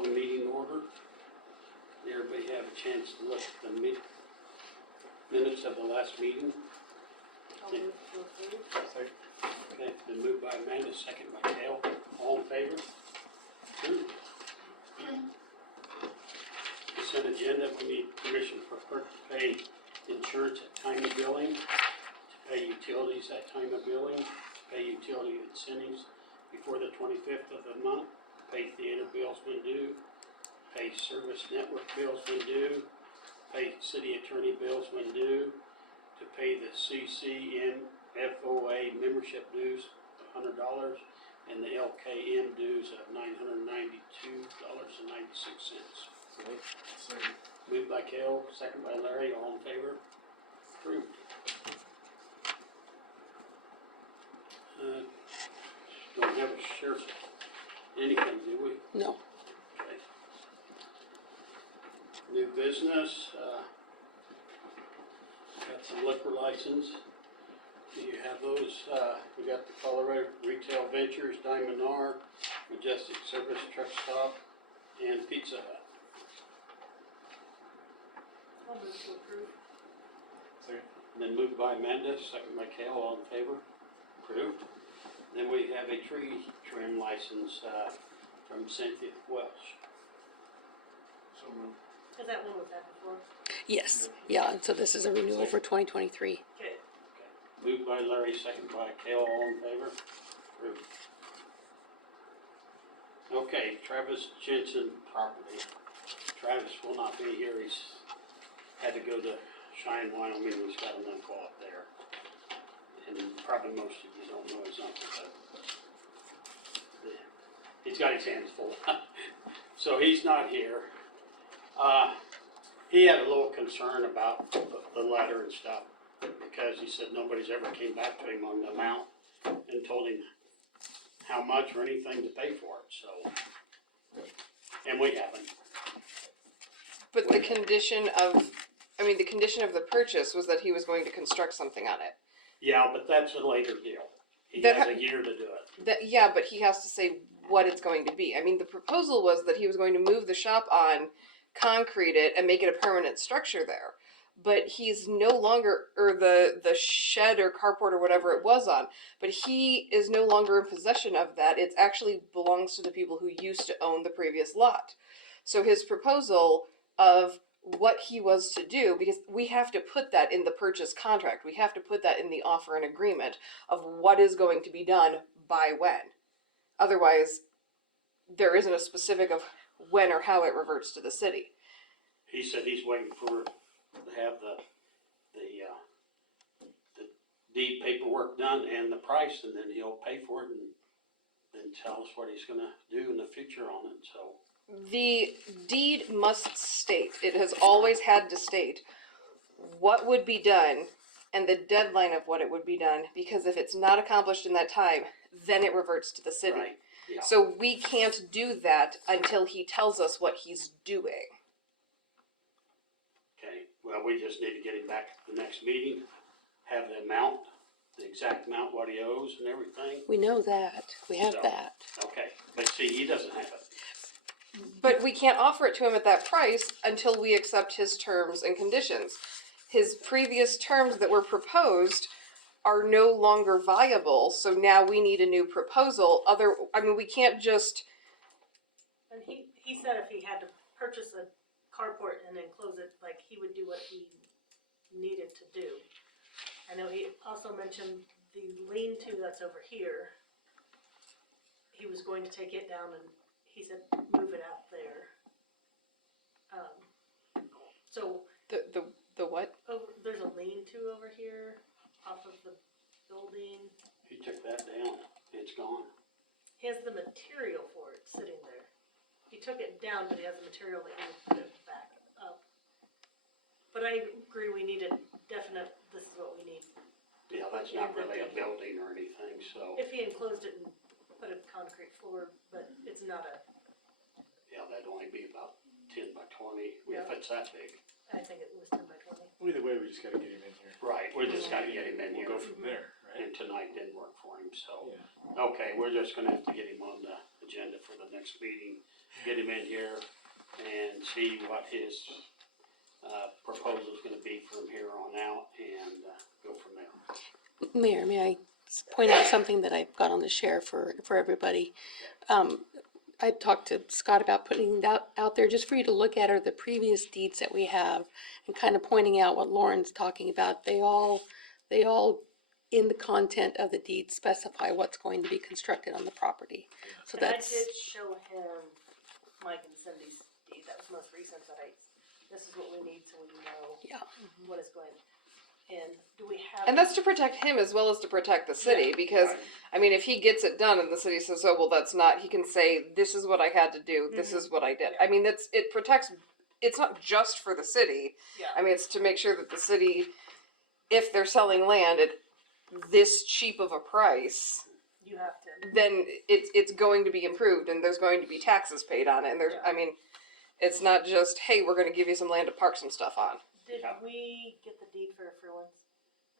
call the meeting order. Everybody have a chance to look at the minutes of the last meeting. I'll move to approve. Second. Okay, it's been moved by Amanda, second by Cale. All in favor? Approved. Consent agenda, we need permission for clerk to pay insurance at time of billing, to pay utilities at time of billing, to pay utility incentives before the 25th of the month, pay theater bills when due, pay service network bills when due, pay city attorney bills when due, to pay the CCNFOA membership dues $100 and the LKM dues of $992.96. Second. Moved by Cale, second by Larry, all in favor? Approved. Don't have a sheriff's anything, do we? No. Okay. New business, got some liquor license. Do you have those? We got the Colorado Retail Ventures, Diamond R, Majestic Service Truck Stop, and Pizza Hut. I'll move to approve. Second. Then moved by Amanda, second by Cale, all in favor? Approved. Then we have a tree trim license from Cynthia Welch. So moved. Is that one we've had before? Yes, yeah, and so this is a renewal for 2023. Okay. Moved by Larry, second by Cale, all in favor? Approved. Okay, Travis Jensen property. Travis will not be here, he's had to go to Cheyenne, Wyoming, he's got an uncle up there. And probably most of you don't know his uncle, but he's got his hands full. So he's not here. He had a little concern about the letter and stuff, because he said nobody's ever came back to him on the amount and told him how much or anything to pay for it, so. And we haven't. But the condition of the purchase was that he was going to construct something on it. Yeah, but that's a later deal. He That has ha- a year to do it. Yeah, but he has to say what it's going to be. I mean, the proposal was that he was going to move the shop on, concrete it, and make it a permanent structure there. But he's no longer, or the shed or carport or whatever it was on, but he is no longer in possession of that. It actually belongs to the people who used to own the previous lot. So his proposal of what he was to do, because we have to put that in the purchase contract, we have to put that in the offer and agreement of what is going to be done by when. Otherwise, there isn't a specific of when or how it reverts to the city. He said he's waiting to have the deed paperwork done and the price, and then he'll pay for it and then tell us what he's gonna do in the future on it, so. The deed must state, it has always had to state, what would be done and the deadline of what it would be done, because if it's not accomplished in that time, then it reverts to the city. Right, yeah. So we can't do that until he tells us what he's doing. Okay, well, we just need to get him back at the next meeting, have the amount, the exact amount, what he owes and everything. We know that. We have So- that. Okay, but see, he doesn't have it. But we can't offer it to him at that price until we accept his terms and conditions. His previous terms that were proposed are no longer viable, so now we need a new proposal. We can't just, And he said if he had to purchase a carport and then close it, like, he would do what he needed to do. I know he also mentioned the lean-to that's over here. He was going to take it down and he said, move it out there. So, the what? there's a lean-to over here off of the building. He took that down, it's gone. He has the material for it sitting there. He took it down, but he has the material that he would put it back up. But I agree, we need a definite, this is what we need. Yeah, that's not really a building or anything, so, If he enclosed it and put a concrete floor, but it's not a, yeah, that'd only be about 10 by 20, Yeah. if it's that big. I think it was 10 by 20. Well, either way, we just gotta get him in here. Right, we just gotta get him in here, We'll go from there, right? and tonight didn't work for him, so. Yeah. Okay, we're just gonna have to get him on the agenda for the next meeting. get him in here and see what his, proposal's gonna be from here on out and, go from there. Mayor, may I point out something that I've got on the share for everybody? I talked to Scott about putting that out there just for you to look at are the previous deeds that we have and kind of pointing out what Lauren's talking about. They all in the content of the deed specify what's going to be constructed on the property. So And I that's, did show him Mike and Cindy's deed, that was most recent, that this is what we need so we know yeah. what is going, and do we have? And that's to protect him as well as to protect the city, because, I mean, if he gets it done and the city says, oh, well, that's not, he can say, this is what I had to do, this is what I did. I mean, it protects, it's not just for the city. Yeah. I mean, it's to make sure that the city, if they're selling land at this cheap of a price, You have to. then it's going to be improved and there's going to be taxes paid on it. And there's, I mean, it's not just, hey, we're going to give you some land to park some stuff on. Did we get the deed for Fruins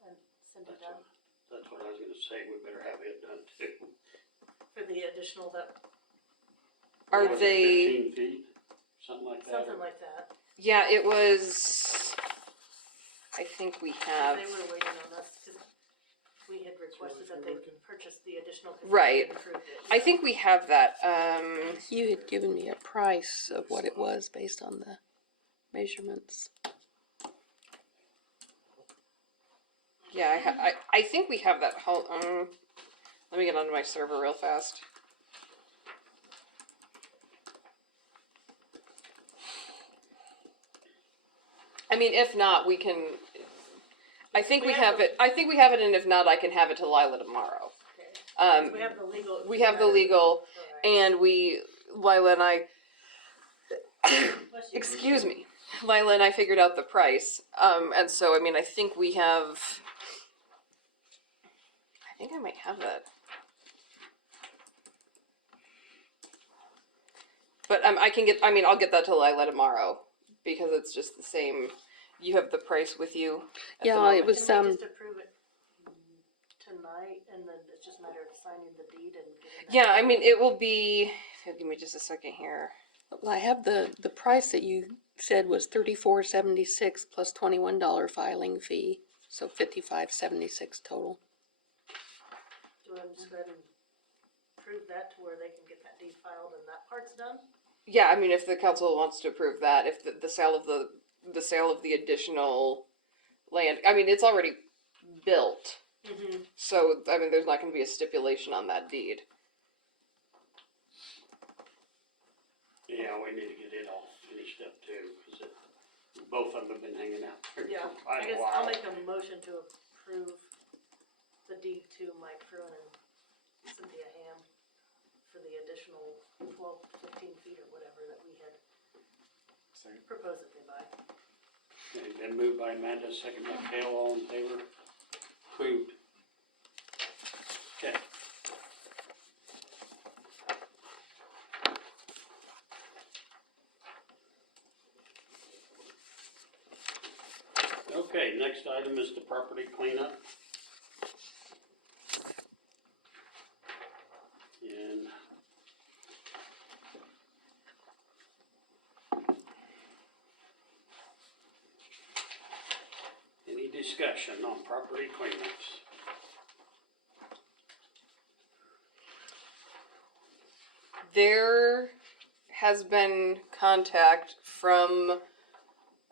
and Cindy done That's what I was gonna say, we better have it done too. for the additional that, Are Was it they, 15 feet, something like that? something like that? yeah, it was, I think we have, They were waiting on us, cause we had requested that they purchase the additional. 'cause Right. we approved it. I think we have that. You had given me a price of what it was based on the measurements. Yeah, I think we have that whole, let me get onto my server real fast. I mean, if not, we can, I think we have it, and if not, I can have it to Lila tomorrow. Okay. We have the legal. We have the legal, Alright. and Lila and I, Bless you. excuse me, Lila and I figured out the price, and so, I mean, I think we have, I think I might have that. But I'll get that to Lila tomorrow, because it's just the same, you have the price with you at the Yeah, moment. it was, Can we just approve it tonight, and then it's just a matter of signing the deed and getting that? Yeah, I mean, it will be, give me just a second here. well, I have the price that you said was $34.76 plus $21 filing fee, so $55.76 total. Do you want to just go ahead and approve that to where they can get that deed filed and that part's done? Yeah, I mean, if the council wants to approve that, if the sale of the additional land, I mean, it's already built, Mm-hmm. so, I mean, there's not gonna be a stipulation on that deed. Yeah, we need to get it all finished up too, cause both of them have been hanging out there Yeah, for quite I a guess while. I'll make a motion to approve the deed to Mike Fruin and Cynthia Ham for the additional 12, 15 feet or whatever that we had Second. proposed that they buy. Okay, been moved by Amanda, second by Cale, all in favor? Approved. Okay. Okay, next item is the property cleanup. And any discussion on property cleanups? There has been contact from,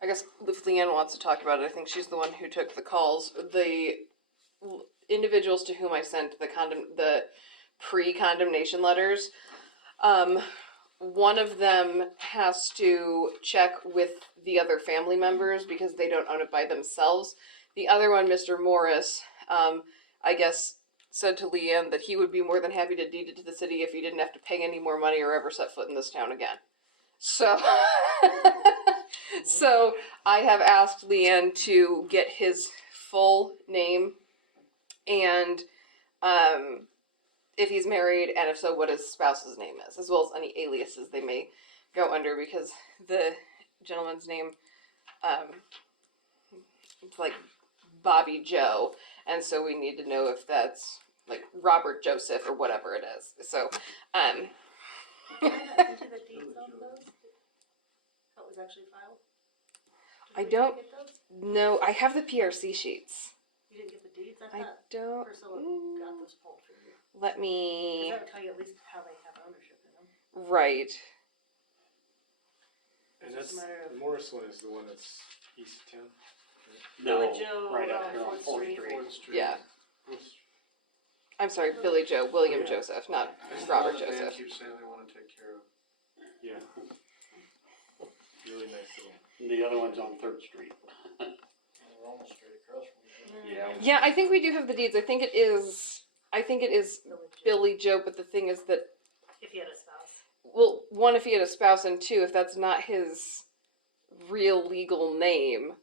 I guess if Leanne wants to talk about it, I think she's the one who took the calls. The individuals to whom I sent the pre-condemnation letters, one of them has to check with the other family members because they don't own it by themselves. The other one, Mr. Morris, I guess said to Leanne that he would be more than happy to deed it to the city if he didn't have to pay any more money or ever set foot in this town again. So, so I have asked Leanne to get his full name and if he's married, and if so, what his spouse's name is, as well as any aliases they may go under, because the gentleman's name, it's like Bobby Joe, and so we need to know if that's like Robert Joseph or whatever it is. So, Can I not send you the deeds actually filed? I Did we don't- get those? No, I have the PRC sheets. You didn't get the deeds? I I thought don't. Priscilla got those pulled for you. Let Cause me. that would tell you at least how they have ownership in them. Right. And It's that's, just a matter of- the Morris one is the one that's east of town? No, Billy Joe, right up here on Fourth Fourth Street. Street. Fourth Street. Yeah. Fourth- I'm sorry, Billy Joe, William Yeah. Joseph, not It's the Robert one that Dan Joseph. keeps saying they wanna take care of. Yeah. Really nice little. And the other one's on Third Street. We're almost straight across from each other. Yeah. Yeah, I think we do have the deeds. I think it is Billy Joe, but the thing is that, If you had a spouse. well, one, if he had a spouse, and two, if that's not his real legal name,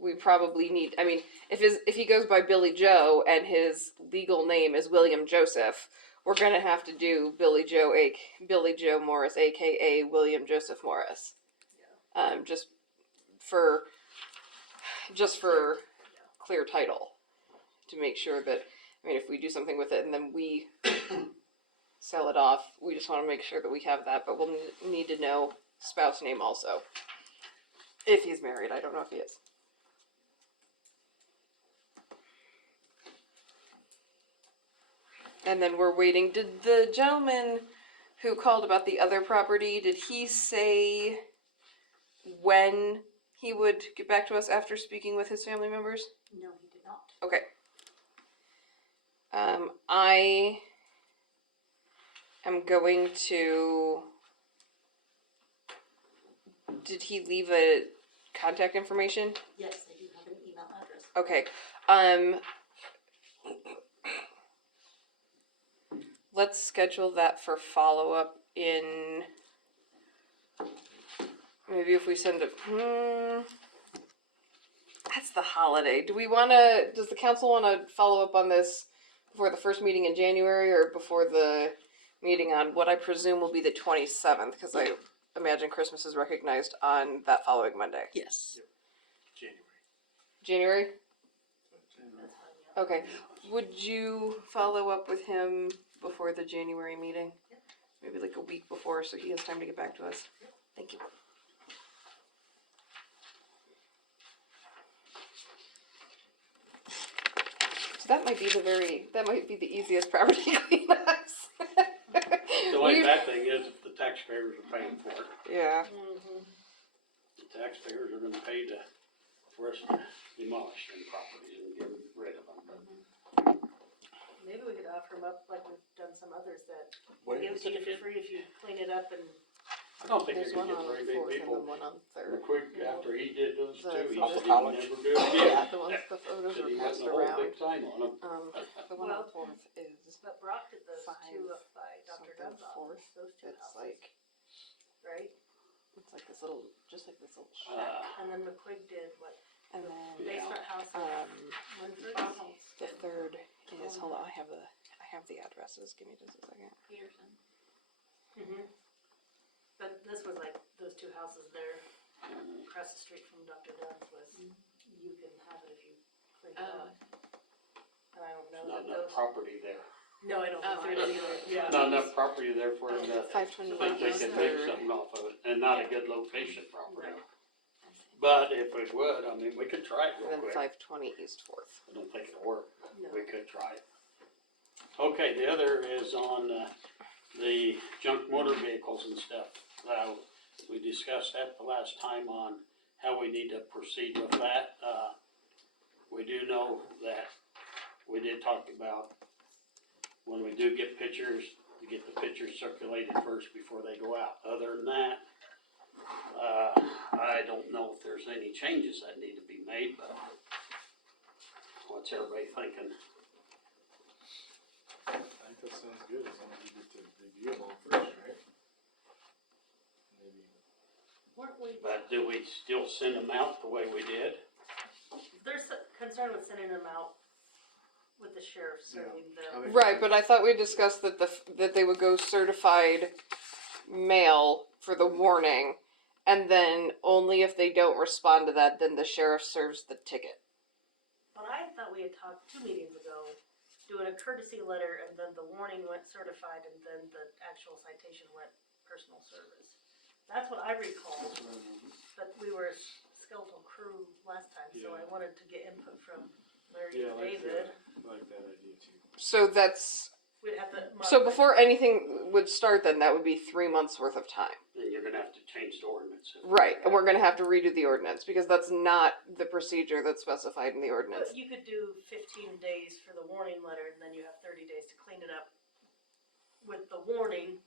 we probably need, I mean, if he goes by Billy Joe and his legal name is William Joseph, we're gonna have to do Billy Joe Morris, aka William Joseph Morris. Just for clear title, to make sure that, I mean, if we do something with it and then we sell it off, we just want to make sure that we have that, but we'll need to know spouse name also. If he's married, I don't know if he is. And then we're waiting. Did the gentleman who called about the other property, did he say when he would get back to us after speaking with his family members? No, he did not. Okay. I am going to. Did he leave a contact information? Yes, they do have an email address. Okay. Let's schedule that for follow up in. Maybe if we send it. That's the holiday. Do we want to? Does the council want to follow up on this before the first meeting in January or before the meeting on what I presume will be the 27th? Because I imagine Christmas is recognized on that following Monday. Yes. January? That's fine, yeah. Okay. Would you follow up with him before the January meeting? Yep. Maybe like a week before so he has time to get back to us. Thank you. So that might be the easiest property cleanups. The only bad thing is if the taxpayers are paying for it, Yeah. Mm-hmm. the taxpayers are gonna pay for us to demolish them properties and get rid of them. But Maybe we could offer them up like we've done some others that Wait, give it to you for free if you clean it up and. I don't think There's you're one gonna on get the very 4th many and people. then one on 3rd. Quick, after he did those The two, he photos said he are- would never do it Yeah, again. the photos Said are he passed wasn't a whole around. big time on them. The one on 4th is But Brock did those Five two up by Dr. something Dunn's office, 4th. those two It's houses, like right? it's like this little, just like this little shack. And then McQuig did what, And then basement house at Winford? the 3rd is, hold on, I have the addresses. Give me just a second. Peterson. Mm-hmm. But this was like, those two houses there, across the street from Dr. Dunn's was, you can have it if you clean it up. And I don't know There's not that enough those, property there. no, I don't think there is either, yeah. Not enough property there for them to 521 think they is can make 3rd. something off of it, and not a good location property. No. But if it would, I mean, we could try it And real then quick. 520 East 4th. I don't think it'll work. No. We could try it. Okay, the other is on the junk motor vehicles and stuff. We discussed that the last time on how we need to proceed with that. We do know that we did talk about when we do get pictures, to get the pictures circulated first before they go out. Other than that, I don't know if there's any changes that need to be made, but what's everybody thinking? I think that sounds good, as long as you get to review them all first, right? Maybe. Weren't we, But do we still send them out the way we did? there's a concern with sending them out with the sheriff serving them. Right, but I thought we discussed that that they would go certified mail for the warning, and then only if they don't respond to that, then the sheriff serves the ticket. But I thought we had talked 2 meetings ago, doing a courtesy letter, and then the warning went certified, and then the actual citation went personal service. That's what I recall. but we were a skeletal crew last time, so I Yeah. wanted to get input from Larry Yeah, and I like David. that. I like that idea too. So that's, We'd have to. so modify before it. anything would start then, that would be 3 months worth of time. Then you're gonna have to change the ordinance. Right, and we're gonna have to redo the ordinance, because that's not the procedure that's specified in the ordinance. But you could do 15 days for the warning letter, and then you have 30 days to clean it up with the warning,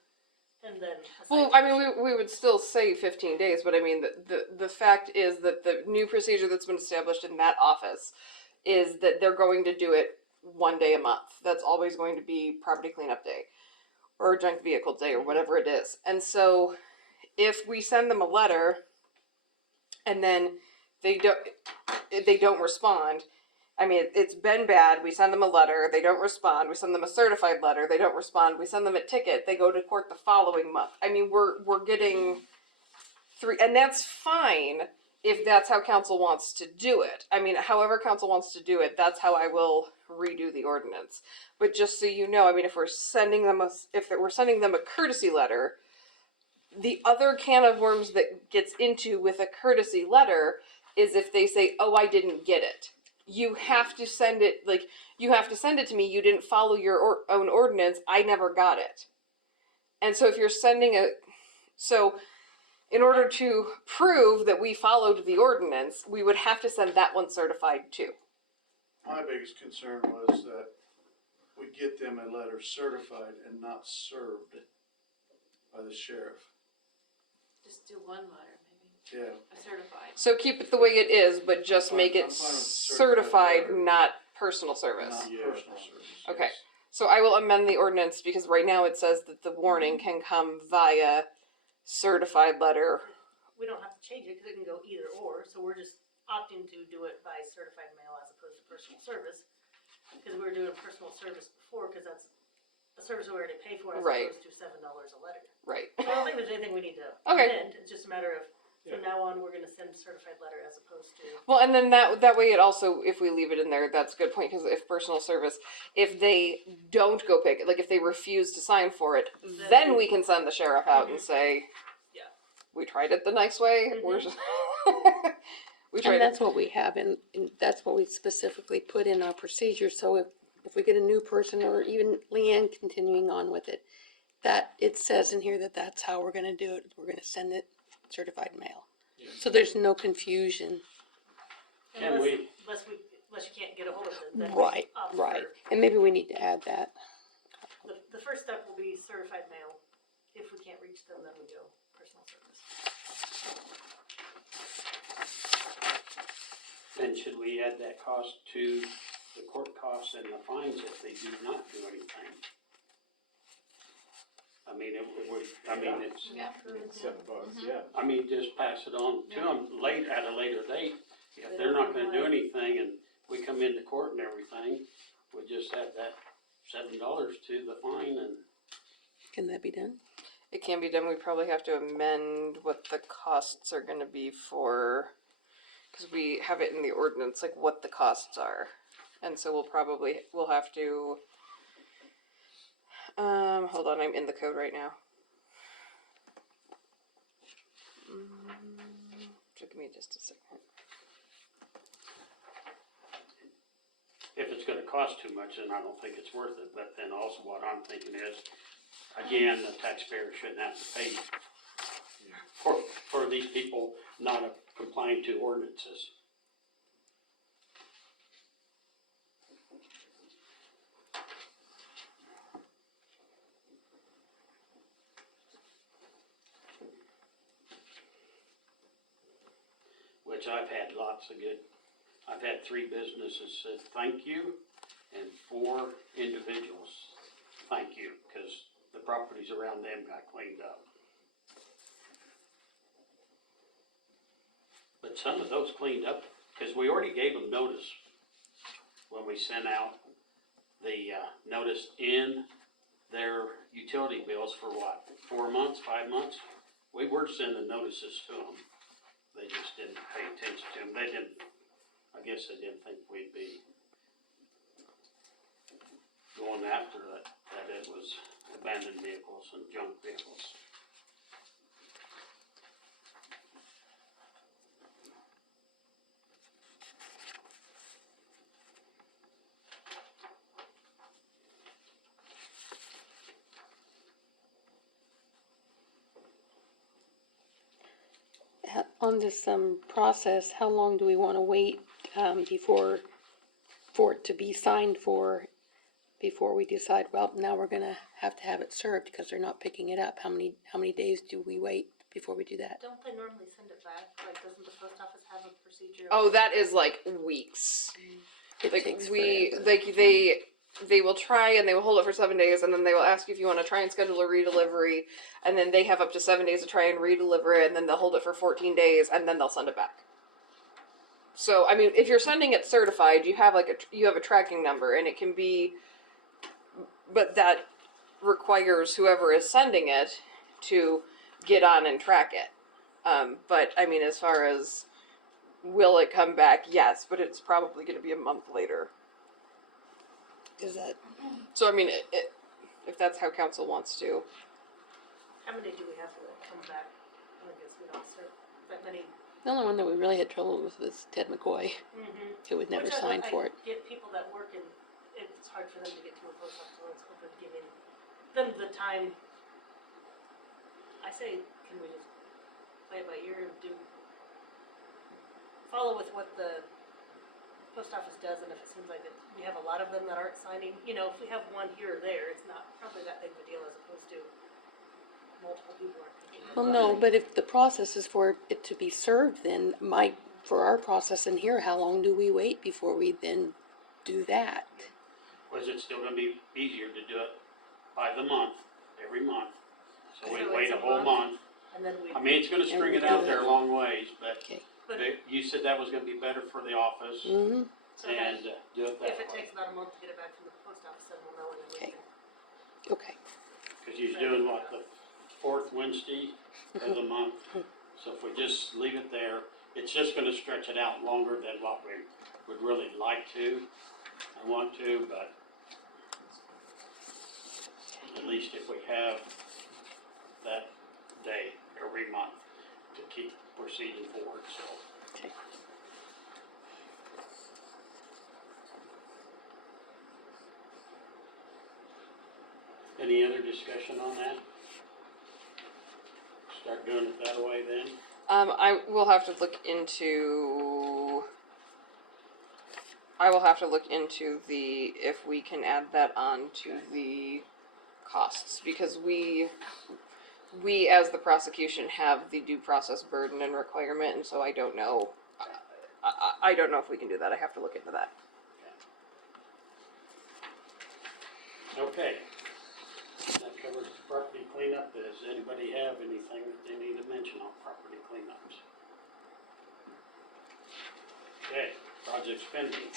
and then. a Well, I mean, citation. we would still say 15 days, but I mean, the fact is that the new procedure that's been established in that office is that they're going to do it 1 day a month. That's always going to be property cleanup day, or junk vehicle day, or whatever it is. And so, if we send them a letter, and then they don't respond. I mean, it's been bad. We send them a letter, they don't respond. We send them a certified letter, they don't respond. We send them a ticket, they go to court the following month. I mean, we're getting 3, and that's fine if that's how council wants to do it. I mean, however council wants to do it, that's how I will redo the ordinance. But just so you know, I mean, if we're sending them a courtesy letter, the other can of worms that gets into with a courtesy letter is if they say, "Oh, I didn't get it." You have to send it, like, you have to send it to me. You didn't follow your own ordinance. I never got it. And so if you're sending in order to prove that we followed the ordinance, we would have to send that one certified too. My biggest concern was that we get them a letter certified and not served by the sheriff. Just do one letter, maybe, Yeah, a certified. So keep it the way it is, but just I'm make fine- it I'm fine with certified, certified letter. not personal service. not Yeah. personal service. Okay. yes. So I will amend the ordinance because right now it says that the warning can come via certified letter. We don't have to change it, cause it can go either or, so we're just opting to do it by certified mail as opposed to personal service. Cause we were doing personal service before, cause that's a service we already pay for as Right. opposed to $7 a letter. Right. So I don't think there's anything we need to Okay. amend, it's just a matter of, Yeah. from now on, we're gonna send a certified letter as opposed to. Well, and then that way it also, if we leave it in there, that's a good point, because if personal service, if they don't go pick it, like if they refuse to sign for it, then we can send the sheriff out and say, Yeah. we tried it the nice way, we're Mhm. just, we tried And it. that's what we have, and that's what we specifically put in our procedure, so if we get a new person, or even Leanne continuing on with it, that it says in here that that's how we're gonna do it, we're gonna send it certified mail. Yeah. So there's no confusion. Can Unless, we- unless you can't get a hold of them, then we Right, opt right, for- and maybe we need to add that. The first step will be certified mail. If we can't reach them, then we go personal service. And should we add that cost to the court costs and the fines if they do not do anything? I mean, it's, Yeah. $7, yeah. I mean, just pass it on to them at a later date. If they're not gonna do anything and we come into court and everything, we just add that $7 to the fine and Can that be done? It can be done, we probably have to amend what the costs are gonna be for, because we have it in the ordinance, like what the costs are. And so we'll have to, hold on, I'm in the code right now. So give me just a second. if it's gonna cost too much, then I don't think it's worth it. But then also what I'm thinking is, again, the taxpayer shouldn't have to pay for these people not complying to ordinances. Which I've had lots of good, I've had 3 businesses said thank you, and 4 individuals thank you, because the properties around them got cleaned up. But some of those cleaned up, because we already gave them notice when we sent out the notice in their utility bills for what, 4 months, 5 months? We were sending notices to them. They just didn't pay attention to them. I guess they didn't think we'd be going after it, that it was abandoned vehicles and junk vehicles. on this, process, how long do we wanna wait, for it to be signed before we decide, well, now we're gonna have to have it served because they're not picking it up? How many days do we wait before we do that? Don't they normally send it back? Like, doesn't the post office have a procedure? Oh, that is like weeks. It Like takes we, forever. like they will try and they will hold it for 7 days, and then they will ask you if you want to try and schedule a redelivery, and then they have up to 7 days to try and redeliver it, and then they'll hold it for 14 days, and then they'll send it back. So I mean, if you're sending it certified, you have you have a tracking number, and it can be, but that requires whoever is sending it to get on and track it. But I mean, as far as will it come back? Yes, but it's probably going to be a month later. Is that, So I mean, if that's how council wants to. How many do we have that come back? I guess we don't serve that many. the only one that we really had trouble with was Ted McCoy, Mm-hmm. who would never Which sign for it. I get people that work and it's hard for them to get to a post office, so it's open giving them the time. I say, can we just play it by ear and follow with what the post office does, and if it seems like we have a lot of them that aren't signing, you know, if we have one here or there, it's not probably that big of a deal as opposed to multiple people aren't picking it Well, up. no, but if the process is for it to be served, then for our process in here, how long do we wait before we then do that? Was it still gonna be easier to do it by the month, every month? So we So wait it's a a whole month. And then we, I mean, it's gonna string it out there a long ways, but Okay. but you said that was gonna be better for the office Mm-hmm, so that, and do it if that it way. takes about a month to get it back from the post office, then we'll know when we Okay. can. okay. Cause you're doing what, the fourth Wednesday of the month? So if we just leave it there, it's just gonna stretch it out longer than what we would really like to and want to, but at least if we have that day every month to keep proceeding forward, so. Okay. Any other discussion on that? Start doing it that way then? I will have to look into. I will have to look into if we can add that on to the costs, because we as the prosecution have the due process burden and requirement, and so I don't know. I don't know if we can do that. I have to look into that. Okay. That covers the property cleanup. Does anybody have anything that they need to mention on property cleanups? Okay, project spending.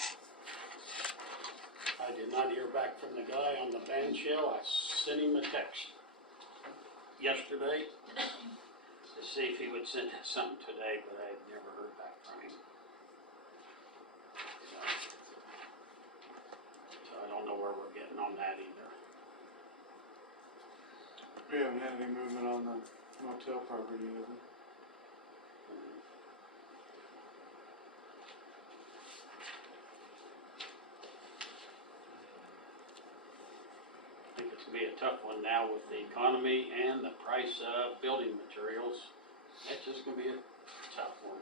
I did not hear back from the guy on the band shell. I sent him a text yesterday to see if he would send us something today, but I never heard back from him. So I don't know where we're getting on that either. We haven't had any movement on the motel property, have we? I think it's gonna be a tough one now with the economy and the price of building materials. That's just gonna be a tough one.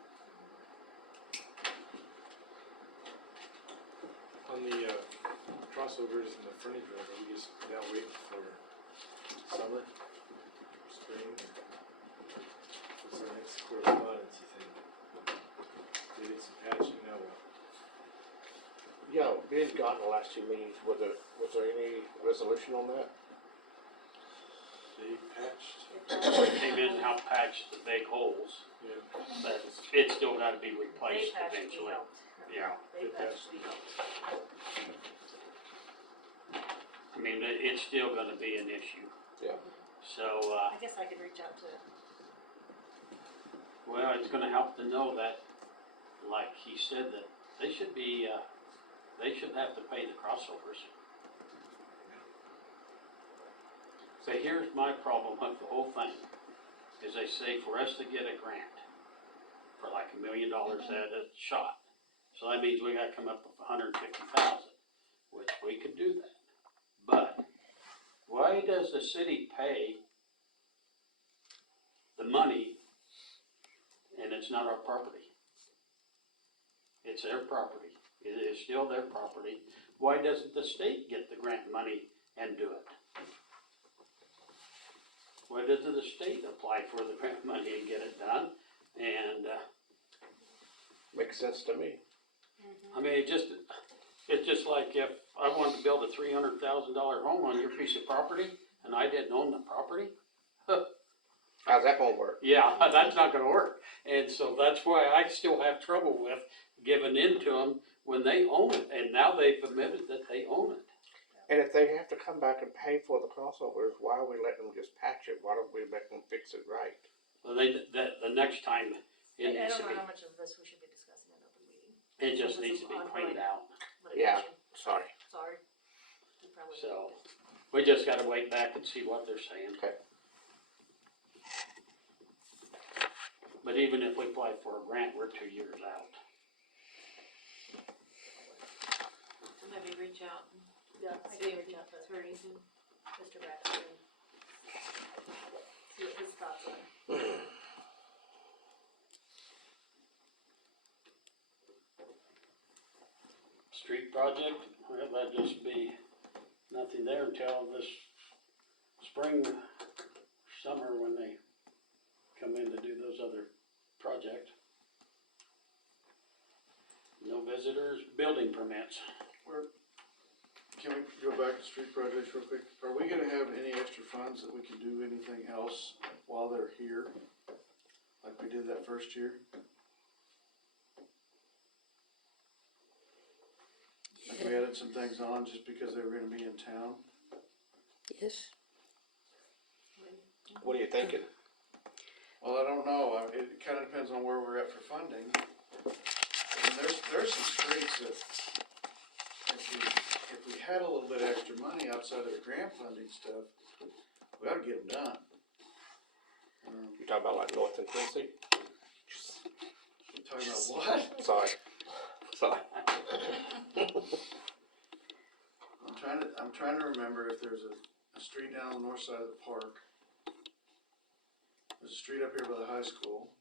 On the crossovers in the frontage road, are we just now waiting for summer, spring? What's the next correspondence, you think? They did some patching, now what? Yeah, Ben's gone the last 2 meetings, was there any resolution on that? They patched? Came in and helped patch the big holes, Yeah. but it's still gotta be They replaced patched, we eventually. helped. Yeah, They They patched, patched. we helped. I mean, it's still gonna be an issue. Yeah. So, I guess I could reach out to, well, it's gonna help to know that, like he said, that they should be, they should have to pay the crossovers. So here's my problem with the whole thing, is they say for us to get a grant for like $1 million at a shot. So that means we gotta come up with 150,000, which we could do that. But why does the city pay the money and it's it's not our property. It's their property. It is still their property. Why doesn't the state get the grant money and do it? Why doesn't the state apply for the grant money and get it done? And, Makes sense to me. I mean, it's just like if I wanted to build a $300,000 home on your piece of property and I didn't own the property. How's that gonna work? Yeah, that's not gonna work. And so that's why I still have trouble with giving in to them when they own it. And now they've admitted that they own it. And if they have to come back and pay for the crossovers, why are we letting them just patch it? Why don't we make them fix it right? Well, the next time it I needs to don't be, know how much of this we should be discussing in open meeting. it just This needs is to be ongoing cleaned out. Yeah, litigation. sorry. Sorry. We probably So- need to- We just gotta wait back and see what they're saying. Okay. But even if we apply for a grant, we're 2 years out. So maybe reach out and Yeah, I see can if reach out to it's heard anything. Mr. Braxton. See what his thoughts are. Street project, well, that'd just be nothing there until this spring, summer, when they come in to do those other projects. No visitors, building permits. Can we go back to street projects real quick? Are we gonna have any extra funds that we can do anything else while they're here? Like we did that first year? Like we added some things on just because they were gonna be in town? Yes. What are you thinking? Well, I don't know, it kinda depends on where we're at for funding. And there's some streets that, if we had a little bit extra money outside of the grant funding stuff, we ought to get them done. You talking about like North and Quincy? Talking about what? Sorry. Sorry. I'm trying to remember if there's a street down on the north side of the park. There's a street up here by the high school.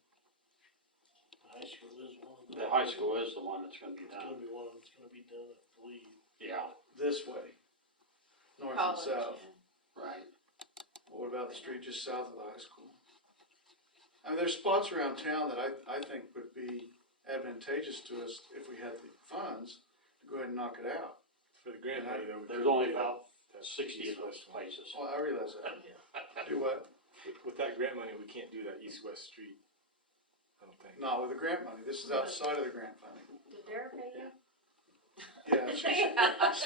High school is one of The high school is the one that's gonna be It's gonna done. be one that's gonna be done, I believe. Yeah, This way, north and College, south. yeah. right. What about the street just south of the high school? I mean, there's spots around town that I think would be advantageous to us if we had the funds to go ahead and knock it out. For the grant money though. we There's couldn't only do about that 60 of those east-west one. places. Oh, I realize that. Do what? With that grant money, we can't do that east-west street, I don't think. Not with the grant money. This is outside of the grant funding. Did Derek pay you? Yeah, she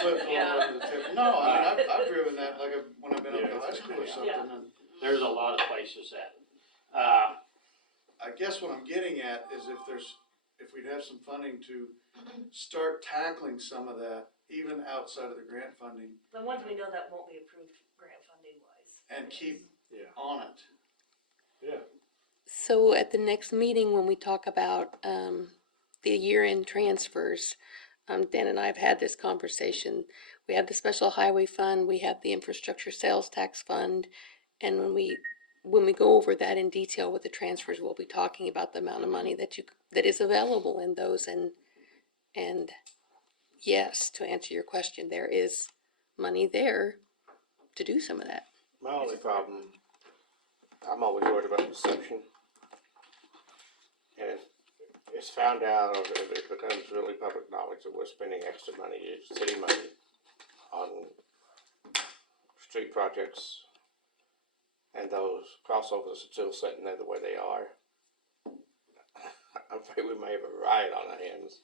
slipped all over the tip. No, I mean, I've driven that like when I've been up to high school or something, and There's a lot of places that, I guess what I'm getting at is if we'd have some funding to start tackling some of that, even outside of the grant funding, The ones we know that won't be approved grant funding wise. and keep Yeah, on it. yeah. So at the next meeting, when we talk about the year-end transfers, Dan and I have had this conversation. We have the special highway fund, we have the infrastructure sales tax fund, and when we go over that in detail with the transfers, we'll be talking about the amount of money that is available in those, and yes, to answer your question, there is money there to do some of that. My only problem, I'm always worried about perception. And if it's found out, or if it becomes really public knowledge that we're spending extra money, city money, on street projects, and those crossovers are still sitting there the way they are, I'm afraid we may have a riot on our hands.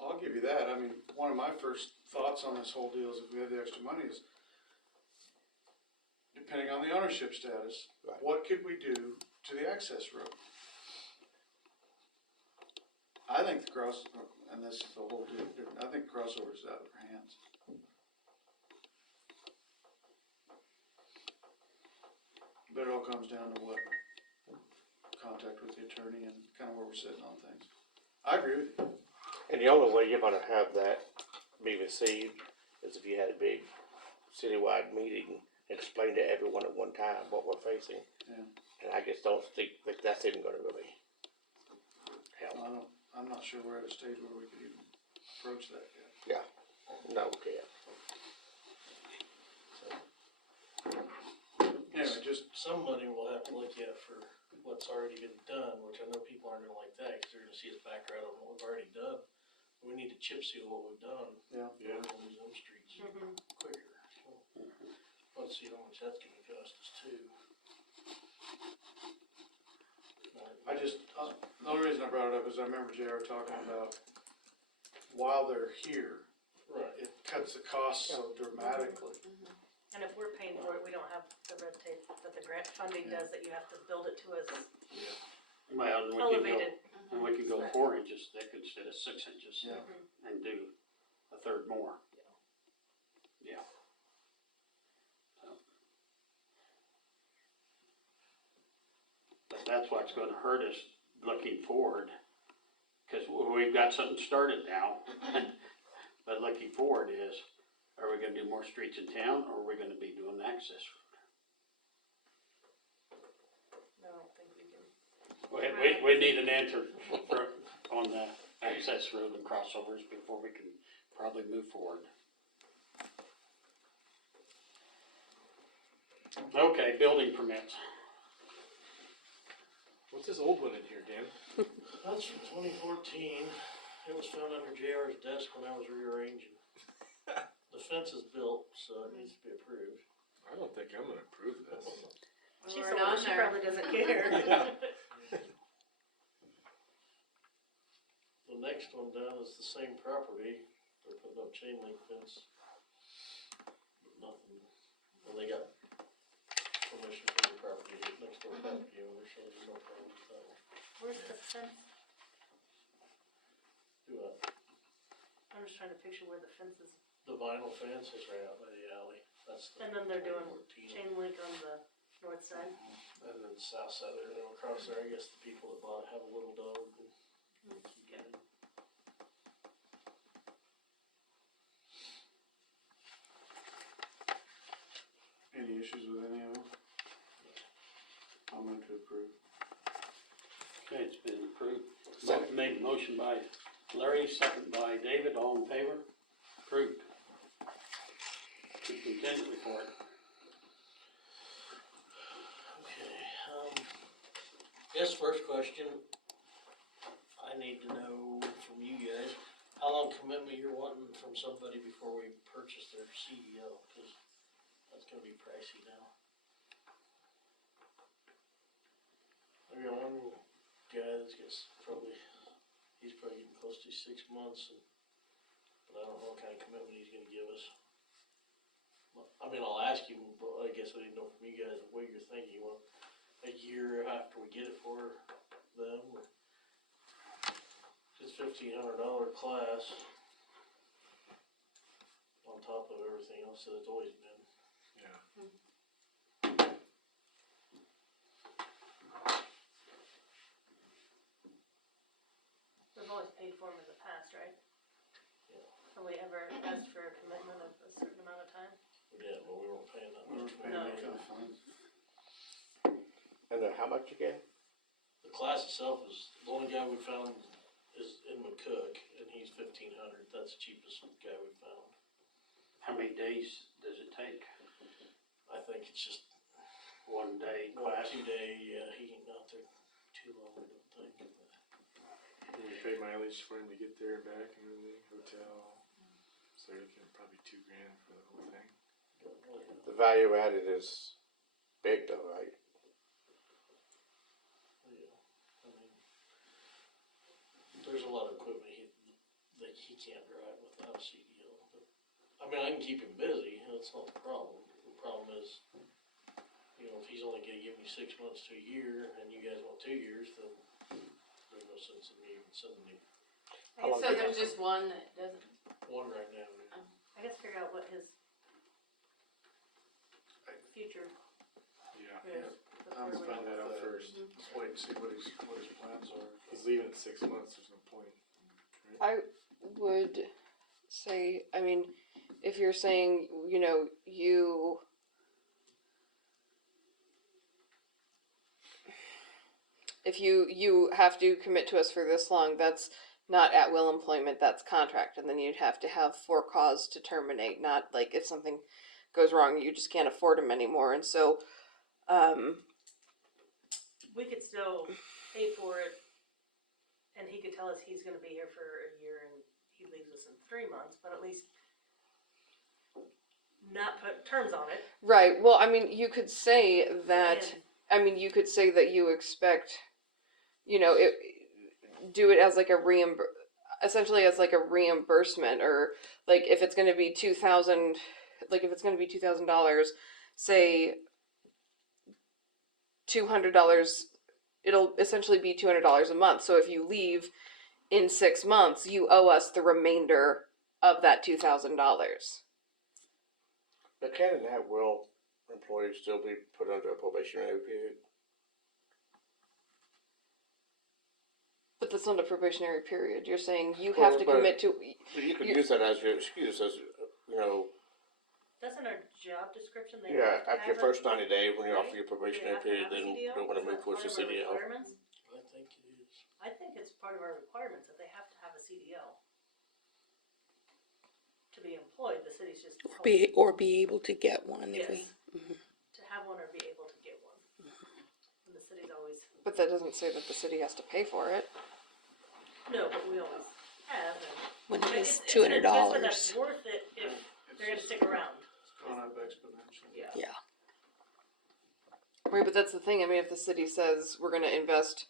I'll give you that. I mean, one of my first thoughts on this whole deal is if we have the extra money is, depending on the ownership status, Right. what could we do to the access road? I think the and this is the whole deal, I think crossover is out of our hands. But it all comes down to what? Contact with the attorney and kind of where we're sitting on things. I agree with you. And the only way you're gonna have that be received is if you had a big citywide meeting and explain to everyone at one time what we're facing. Yeah. And I just don't think that's even gonna really I'm not sure we're at a stage where we could even approach that yet. No, we can't. Anyway, just, Some money we'll have to look at for what's already been done, which I know people aren't gonna like that, cause they're gonna see us back right on what we've already done. We need to chip seal what we've done. Yeah. We're gonna lose them streets Mhm. quicker. So, let's see how much that's gonna cost us too. I just, the only reason I brought it up is I remember JR talking about while they're here, Right. it cuts the cost so dramatically. And if we're paying for it, we don't have the red tape that the grant funding does, that you have to build it to us Well, and we can go, elevated. and we can go 4 inches thick instead of 6 inches. Yeah. And do a third more. Yeah. So. But that's what's gonna hurt us looking forward, cause we've got something started now. But looking forward is, are we gonna do more streets in town, or are we gonna be doing access road? I don't think we can. We need an answer on the access road and crossovers before we can probably move forward. Okay, building permits. What's this old one in here, Dan? That's from 2014. It was found under JR's desk when I was rearranging. The fence is built, so it needs to be approved. I don't think I'm gonna approve this. She's We're older, on she there. probably doesn't care. The next one down is the same property. They're putting up chain link fence. But nothing. Well, they got permission from the property next door property owner, so there's no problem with that one. Where's the fence? Do what? I'm just trying to picture where the fence is. The vinyl fence is right out by the alley. That's the. And then they're doing 14. chain link on the north side. And then south side there, and then across there, I guess the people that bought it have a little dog and keep it in. Any issues with any of them? I'll move to approve. Okay, it's been approved. Made motion by Larry, second by David, all in favor? Approved. Superintendent report. Okay, guess first question, I need to know from you guys, how long commitment you're wanting from somebody before we purchase their CEO, cause that's gonna be pricey now. I got one guy that's he's probably getting close to 6 months, but I don't know what kind of commitment he's gonna give us. I mean, I'll ask you, but I guess I didn't know from you guys what you're thinking. You want a year after we get it for them? Or it's $1,500 class on top of everything else that it's always been. Yeah. We've always paid for them in the past, right? Yeah. Have we ever asked for a commitment of a certain amount of time? Yeah, but we weren't paying that We were much. paying No. that kind of fine. And then how much again? The class itself is, the only guy we found is in McCook, and he's 1,500. That's the cheapest guy we found. How many days does it take? I think it's just 1 day 1 or class? 2 day, yeah, he ain't out there too long, I don't think. And you pay mileage for him to get there and back and everything, hotel. So you're looking at probably $2,000 for the whole thing. The value added is big though, right? Yeah, I mean, there's a lot of equipment he can't drive without a CDL. But, I mean, I can keep him busy, that's not the problem. The problem is, you know, if he's only gonna give me 6 months to a year, and you guys want 2 years, then there's no sense in me even sending him So there's just one that doesn't, one right now. Yeah. I guess figure out what his future Yeah. is. I'm before we- Find that out first. Let's wait and see what his plans are. He's leaving in 6 months, there's no point. I would say, I mean, if you're saying, you know, if you have to commit to us for this long, that's not at will employment, that's contract, and then you'd have to have for cause to terminate, not like if something goes wrong, you just can't afford him anymore. And so, We could still pay for it, and he could tell us he's gonna be here for a year and he leaves us in 3 months, but at least not put terms on it. right, well, I mean, you could say that, And I mean, you could say that you expect, you know, do it as like a essentially as like a reimbursement, or like if it's going to be 2,000, like if it's going to be $2,000, say $200, it'll essentially be $200 a month. So if you leave in 6 months, you owe us the remainder of that $2,000. But can an at-will employee still be put under a probationary period? But that's not a probationary period. You're saying you Well, have to but- commit to. But you could You- use that as your excuse, as, you know, that's in our job description, they yeah, have to after your have it. first 90 days, when you're off right? your Do they probationary have to period, have a then CDL? don't wanna Is move that towards the part of our CDL. requirements? I think it is. I think it's part of our requirements that they have to have a CDL. To be employed, the city's just. Or be able to get one if we. Yes. To have one or be able to get one. And the city's always, But that doesn't say that the city has to pay for it. no, but we always have, and. When it But is it's an investment $200. that's worth it if they're gonna stick around. It's gone up exponentially. Yeah. Yeah. Right, but that's the thing. I mean, if the city says we're going to invest,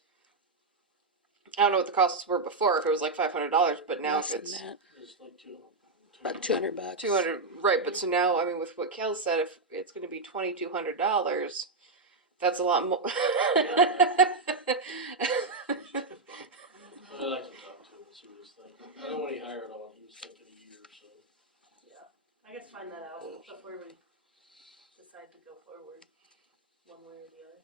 I don't know what the costs were before. If it was like $500, but now Less if than it's that. It's like About $200. 200, right? But so now, I mean, with what Kel said, if it's going to be $2,200, that's a lot more. I'd like to talk to him and see what he's thinking. I know when he hired on, he was thinking a year, so. Yeah, I guess find that out before we decide to go forward, one way or the other.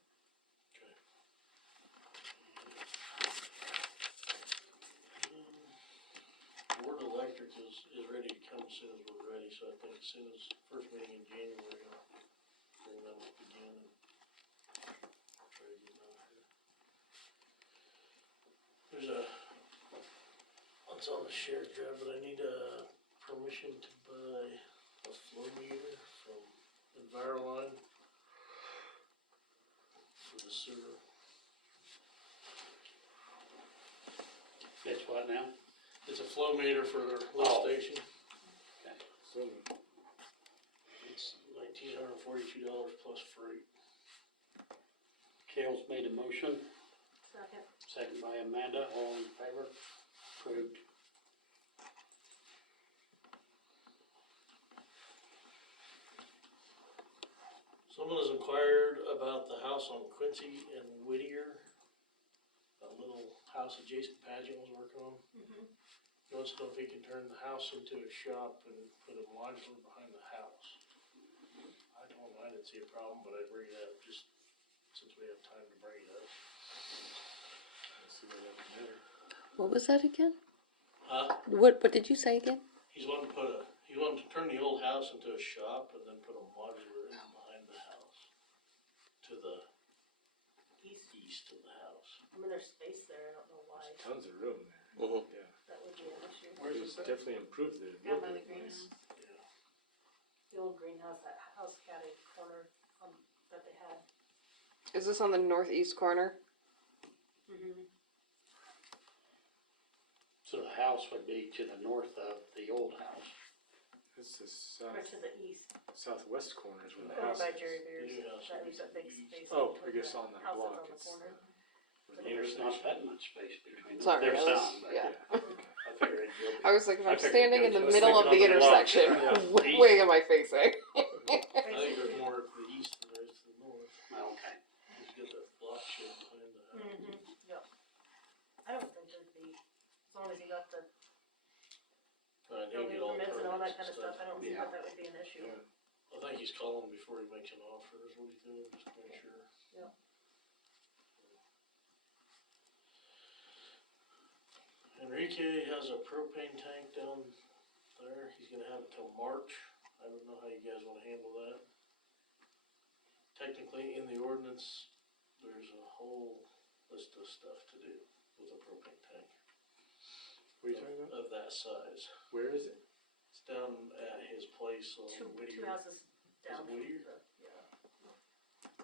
Board Electric is ready to come as soon as we're ready, so I think as soon as first meeting in January, I'll bring them up again and try to get them out here. There's it's on the shared drive, but I need permission to buy a flow meter from Enviroline for the sewer. It's what now? It's a flow meter for their lift Oh. station. So, It's $1,942 plus freight. Kale's made a motion, Second. second by Amanda, all in favor, approved. Someone has inquired about the house on Quincy and Whittier, that little house adjacent Pageant was working on. He wants to know if he can turn the house into a shop and put a modular behind the house. I told him I didn't see a problem, but I'd bring it up just since we have time to bring it up. let's see what happens there. What was that again? Huh? What did you say again? He wanted to turn the old house into a shop and then put a modular in behind the house to the east of the house. I mean, there's space there, I don't know why There's tons of room there. Mhm. Yeah. that would be an issue. Where's It's this at? definitely improved the Down look by of the the place. greenhouse. The old greenhouse, that house caddy corner, that they had. Is this on the northeast corner? So the house would be to the north of the old house. It's the Or to the east, southwest corner is where the over house by is. Jerry Beers, New house that would leaves that big be space. Oh, between I guess the on that houses block, on the it's- corner. There's not that much space between them. Sorry, There's I was, some, but yeah. I figured it'd be. I was like, if I I'm figured standing it in the goes- middle of the thinking on the block, intersection, yeah. what East. way am I facing? I think there's more to the east than there is to the north. Okay. He's got that block shape behind the house. Yep. I don't think there'd be, as long as you got the Right, he'll building get all permits and all that kind of permits and stuff, I don't see Yeah. that that would be an issue. Yeah. I think he's calling before he makes an offer, is what he's doing, just to make sure. Yeah. Enrique has a propane tank down there, he's gonna have it till March, I don't know how you guys wanna handle that. Technically, in the ordinance, there's a whole list of stuff to do with a propane tank. What are you talking about? of that size. Where is it? It's down at his place on Two Whittier. houses down from Whittier? the, yeah.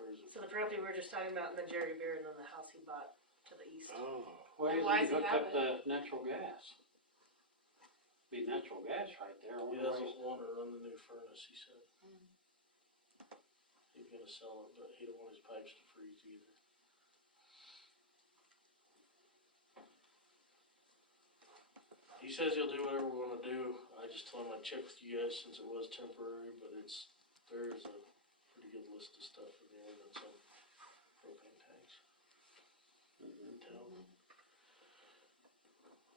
Where is it? So the property we were just talking about, and then Jerry Beer, and then the house he bought to the east. Oh. Why And why isn't does he he hooked have up to natural gas? Be natural gas right there. I He wonder why doesn't want to run the new furnace, he said. He's gonna sell it, but he don't want his pipes to freeze either. He says he'll do whatever we wanna do. I just told him I'd check with you guys since it was temporary, but there's a pretty good list of stuff in there and some propane tanks in town.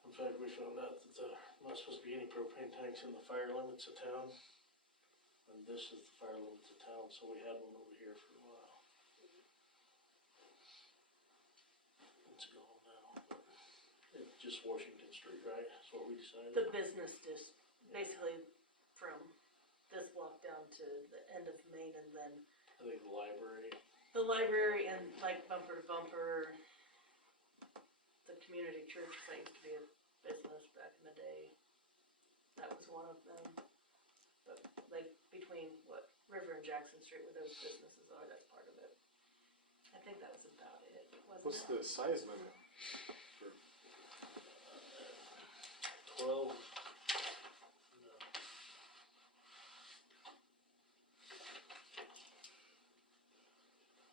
In fact, we found out that there not supposed to be any propane tanks in the fire limits of town. And this is the fire limits of town, so we had one over here for a while. It's gone now. It's just Washington Street, right? That's what we decided. The business basically from this block down to the end of Main, and then I think the library. the library and like bumper to bumper. The community church, that used to be a business back in the day. That was one of them. But like between River and Jackson Street where those businesses are, that's part of it. I think that was about it, What's wasn't it? the size limit? For, 12. No.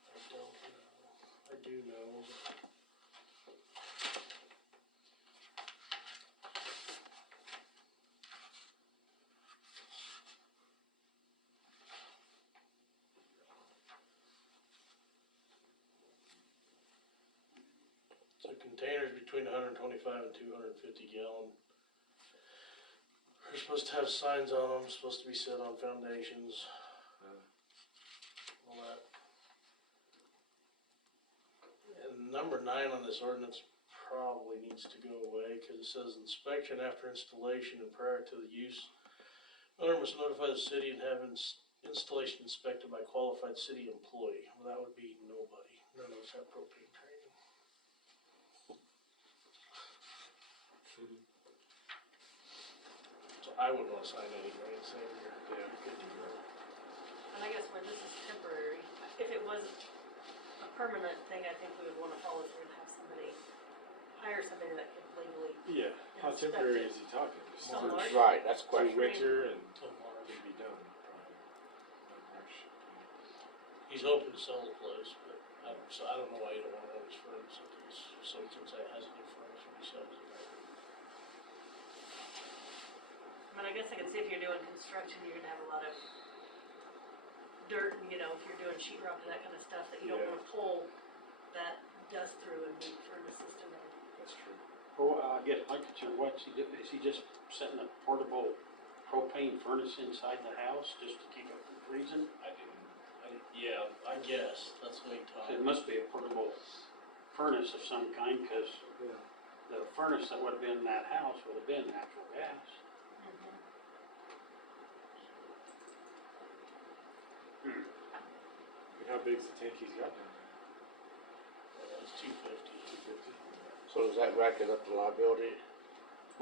I don't know. I do know. So containers between 125 and 250 gallon. They're supposed to have signs on them, supposed to be set on foundations, all that. And number 9 on this ordinance probably needs to go away, cause it says inspection after installation and prior to the use. Owner must notify the city and have installation inspected by qualified city employee. Well, that would be nobody. None of us have propane training. So I wouldn't wanna sign anything saying you're good to go. And I guess where this is temporary, if it was a permanent thing, I think we would wanna follow through and have somebody, hire somebody that could legally. yeah. How Inspect temporary it. is he talking? Just So through- March? Right, that's the through question. winter and Till March. it'd be done probably. By March. He's hoping to sell the place, but I don't know why you don't want all his furnace, so since it has a new furnace when he sells it. I mean, I guess I could see if you're doing construction, you're gonna have a lot of dirt, and, if you're doing sheet rock and that kind of stuff, that you don't Yeah. wanna pull that dust through and move through the system. That's true. Oh, I guess my concern, what's he do, is he just setting a portable propane furnace inside the house just to keep it from freezing? Yeah, I guess, that's the way he talked. It must be a portable furnace of some kind, cause Yeah. the furnace that would've been in that house would've been natural gas. And how big's the tank he's got down there? It's 250. 250? So does that racket up the liability?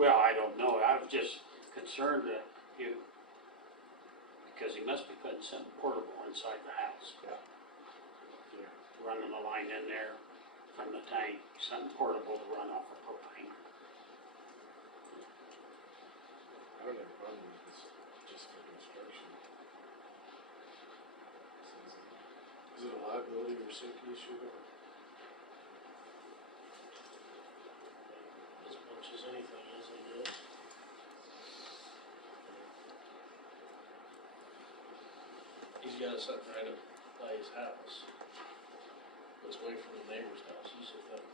Well, I don't know, I was just concerned that because he must be putting something portable inside the house. Yeah. Running a line in there from the tank, something portable to run off of propane. I don't have a problem with this, just for construction. Is it a liability or safety issue though? As much as anything is, I guess. He's got something right up by his house. Let's wait for the neighbor's houses if that.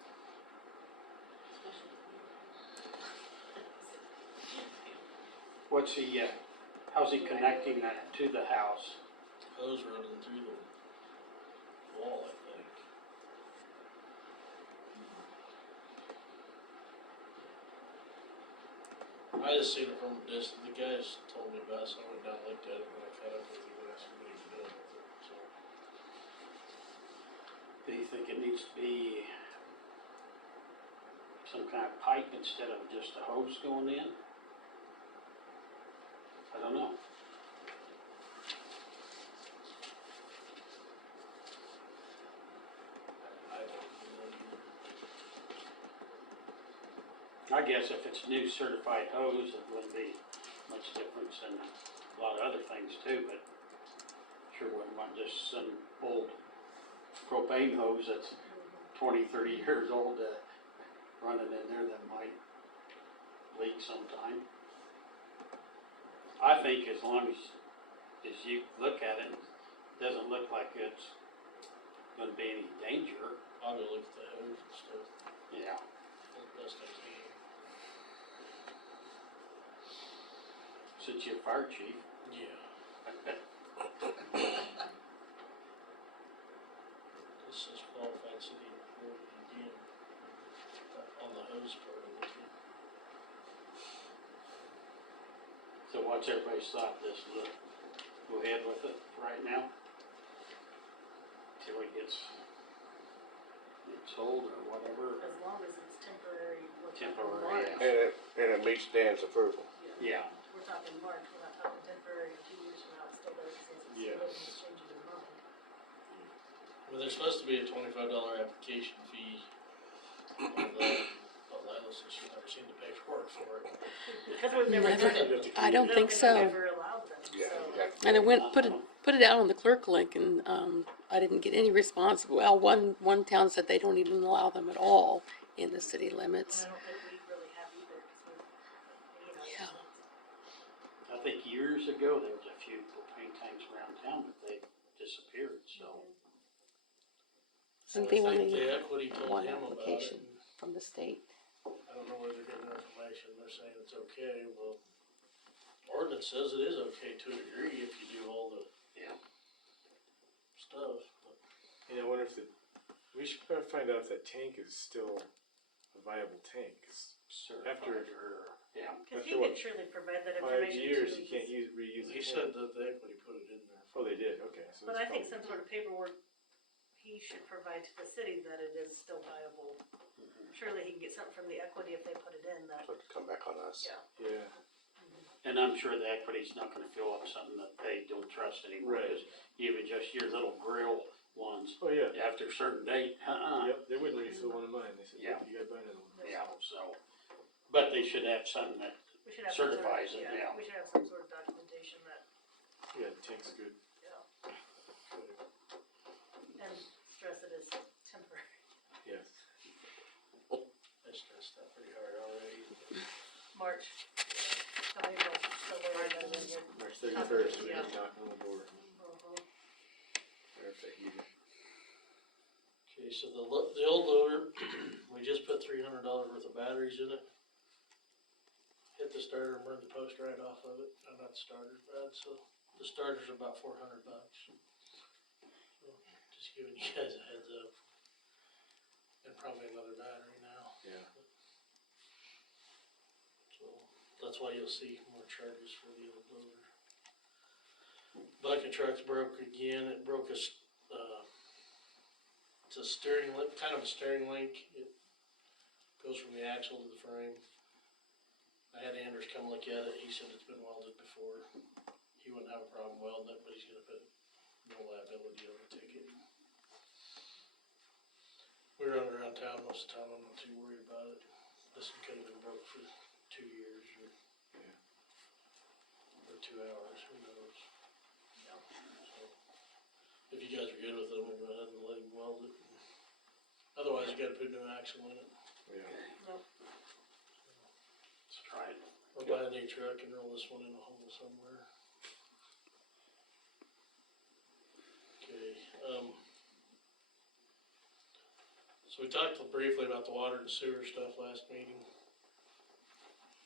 What's he, how's he connecting that to the house? Hose running through the wall, I think. I just seen it from a distance. The guys told me about it, so I went down and looked at it when I caught up with him and asked him what he was doing with it, so. Do you think it needs to be some kind of pipe instead of just a hose going in? I don't know. I don't know either. I guess if it's new certified hose, it wouldn't be much difference than a lot of other things too, but sure wouldn't want just some old propane hose that's 20, 30 years old, running in there that might leak sometime. I think as long as you look at it, it doesn't look like it's gonna be any danger. I'll go look at the hose and stuff, Yeah. the best I can. Since you're fire chief. Yeah. This is qualified city employee again, on the hose part of it. So what's everybody's thought, this, go ahead with it right now? Till it gets sold or whatever. As long as it's temporary, we're talking Temporary, March. And it meets Dan's approval. Yeah. We're talking March, we're not talking temporary, 2 years from now, it's still there, because it's Yeah. still changing their mind. Well, there's supposed to be a $25 application fee on the, but Lila says she's never seen the paperwork for it. Because we've never Never. done it. I don't think so. We've never allowed them, Yeah, so. exactly. And I went, put it out on the clerk link and, I didn't get any response. Well, one town said they don't even allow them at all in the city limits. I don't think we really have either, because we're, Yeah. I think years ago, there was a few propane tanks around town, but they disappeared, so. So I Something think only the equity told one him about it. application And from the state. I don't know where they're getting their information, they're saying it's okay, well, ordinance says it is okay to a degree if you do all the Yeah. stuff, but And I wonder if we should probably find out if that tank is still a viable tank, 'cause Certified or, yeah. Because After he what, could surely provide that 5 information years, too, you can't because- reuse the he tank. said that the equity put it in there. Oh, they did, okay, so But it's I think some probably- sort of paperwork he should provide to the city that it is still viable. Surely he can get something from the equity if they put it in that, So to come back on us. yeah. Yeah, And I'm sure the equity's not gonna fill up something that they don't trust anymore. Right. 'Cause even just your little grill ones, oh, yeah, after a certain date, yep, they wouldn't refill one of mine, they said, Yeah. "Look, you gotta buy another one." Yeah, so, but they should have something that, We should have some sort of, Certifies it, yeah. we should have some sort of documentation that, Yeah, the tank's good. and stress it as temporary. Yes. I stressed that pretty hard already. March. So April, so we're right on in here. March 31st, we're Yeah. gonna knock on the door, Uh-huh. there's that heater. Okay, so the old loader, we just put $300 worth of batteries in it. Hit the starter and burned the post right off of it, and that starter's bad, so the starter's about $400. So, just giving you guys a heads up. And probably another battery now, Yeah. so that's why you'll see more charges for the old loader. Bucket truck's broke again, it broke it's a steering link, kind of a steering link, it goes from the axle to the frame. I had Anders come look at it, he said it's been welded before, he wouldn't have a problem welding it, but he's gonna put no liability on the ticket. We run around town most of the time, I'm not too worried about it, this one could've been broke for 2 years or 2 hours, who knows? So, if you guys are good with it, I'm gonna go ahead and let him weld it. Otherwise, you gotta put a new axle in it. Yeah. let's try it. Or buy a new truck and roll this one in a hole somewhere. Okay, so we talked briefly about the water and sewer stuff last meeting.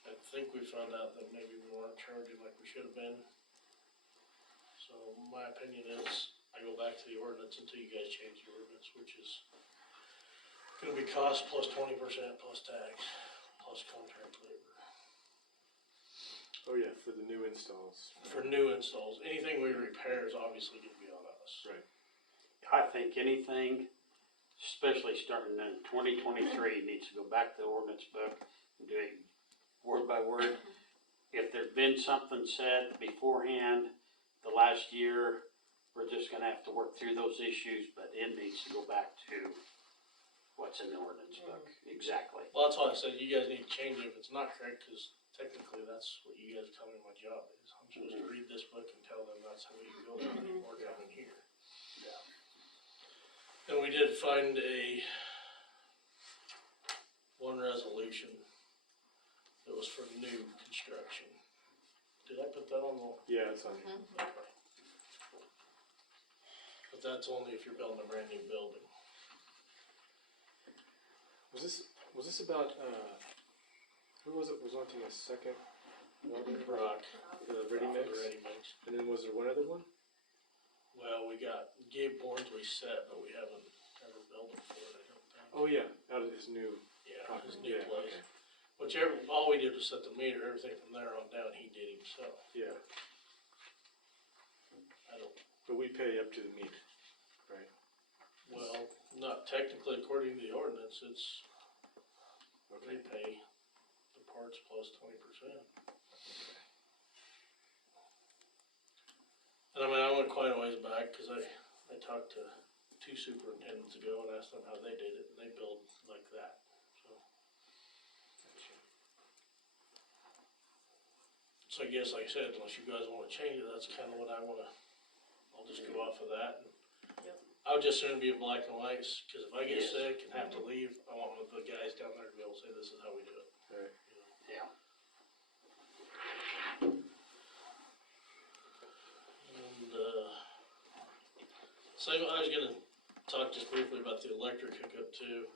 I think we found out that maybe we weren't charging like we should have been. So my opinion is, I go back to the ordinance until you guys change the ordinance, which is gonna be cost plus 20% plus tax, plus contract labor. Oh, yeah, for the new installs. For new installs, anything we repair is obviously gonna be on us. Right. I think anything especially starting in 2023, needs to go back to the ordinance book and do it word by word. If there's been something said beforehand the last year, we're just gonna have to work through those issues, but it needs to go back to what's in the ordinance book, exactly. Well, that's why I said you guys need to change it if it's not correct, cause technically that's what you guys tell me my job is. I'm supposed to read this book and tell them that's how you build it or come in here. And we did find one resolution that was for new construction. Did I put that on the? Yeah, it's on here. Okay. But that's only if you're building a brand new building. Was this about, who was it was wanting a second one? Brock. The ready mix? The ready mix. And then was there one other one? Well, we got Gabe Bornsley set, but we haven't ever built it for it, I don't think. Oh, yeah, out of this new. Yeah, his property. new Yeah, place. okay. Whichever, all we did was set the meter, everything from there on down, he did himself. Yeah, I don't, but we pay up to the meter, right? well, not technically according to the ordinance, it's, we Okay. pay the parts plus 20%. And I mean, I went quite a ways back, cause I talked to 2 superintendents ago and asked them how they did it, and they build like that, so. So I guess, like I said, unless you guys wanna change it, that's kinda what I wanna, I'll just go off of that. And Yep. I would just soon be in black and white, cause if I get Yes. sick and have to leave, I want the guys down there to be able to say, this is how we do it. Right. You know? Yeah. And, so I was gonna talk just briefly about the electric hookup too.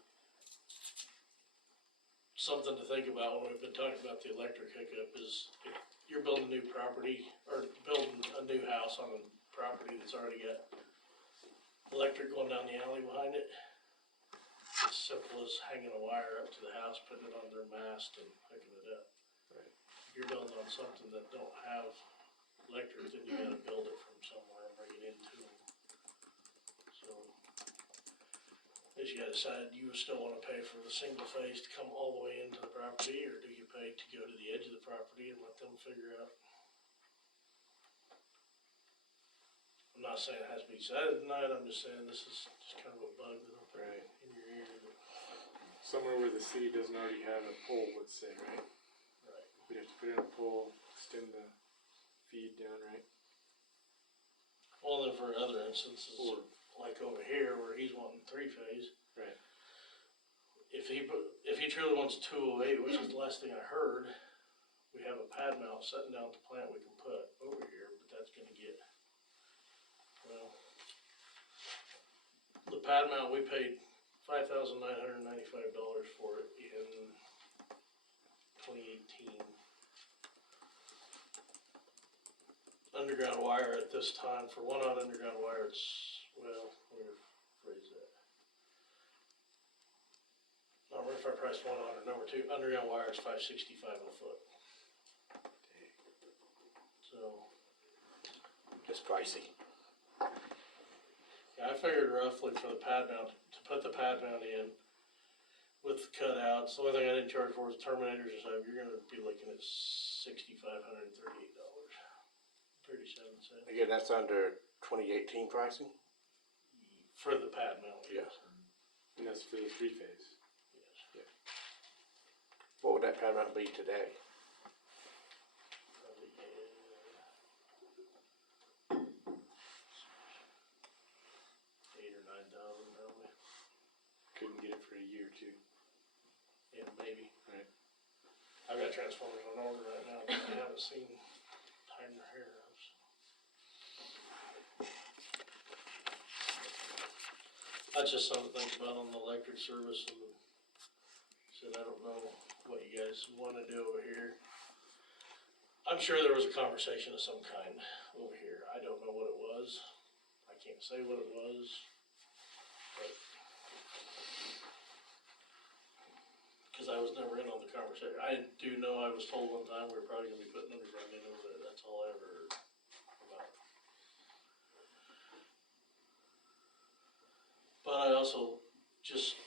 Something to think about when we've been talking about the electric hookup is if you're building a new property or building a new house on a property that's already got electric going down the alley behind it. As simple as hanging a wire up to the house, putting it on their mast and hooking it up. Right. If you're building on something that don't have electric, then you gotta build it from somewhere and bring it into them. So, as you gotta decide, do you still wanna pay for the single phase to come all the way into the property, or do you pay to go to the edge of the property and let them figure out? I'm not saying it has to be decided tonight, I'm just saying this is just kind of a bug that'll put Right. in your ear. Somewhere where the city doesn't already have a pole, let's say, right? Right. We'd have to put in a pole, extend the feed down, right? Well, then for other instances, Or- like over here where he's wanting 3-phase, Right. if he truly wants 208, which is the last thing I heard, we have a pad mount sitting down at the plant we can put over here, but that's gonna get, well, the pad mount, we paid $5,995 for it in 2018. Underground wire at this time, for one odd underground wire, it's, well, let me rephrase that. Not remember if I priced one on or number 2, underground wire is $565 a foot. So, It's pricey. yeah, I figured roughly for the pad mount, to put the pad mount in with the cutouts, the only thing I didn't charge for was terminators and stuff, you're gonna be looking at $6,538, 37 cents. Again, that's under 2018 pricing? For the pad mount, yes. And that's for the 3-phase. Yes. What would that pad mount be today? Probably, 8 or 9,000 probably. Couldn't get it for a year or two. Yeah, maybe. Right. I've got transformers on order right now, but I haven't seen time or hair of. That's just something to think about on the electric service, and said, I don't know what you guys wanna do over here. I'm sure there was a conversation of some kind over here, I don't know what it was, I can't say what it was, but. Cause I was never in on the conversation, I do know I was told one time we were probably gonna be putting underground in over there, that's all I ever heard about it. But I also just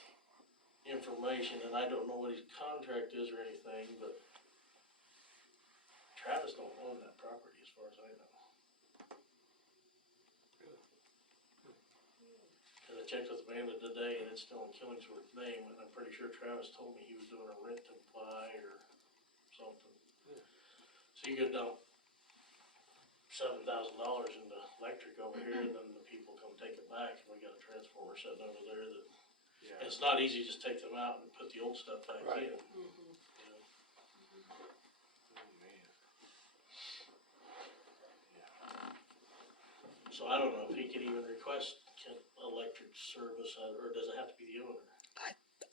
information, and I don't know what his contract is or anything, but Travis don't own that property as far as I know. Cause I checked with Amanda today and it's still in Killingsworth's name, and I'm pretty sure Travis told me he was doing a rent and buy or something. So you go dump $7,000 into electric over here, and then the people come take it back, and we got a transformer sitting over there that, Yeah. and it's not easy to just take them out and put the old stuff back Right. in. Mhm. You know? Oh, man. So I don't know if he can even request electric service, or does it have to be the owner?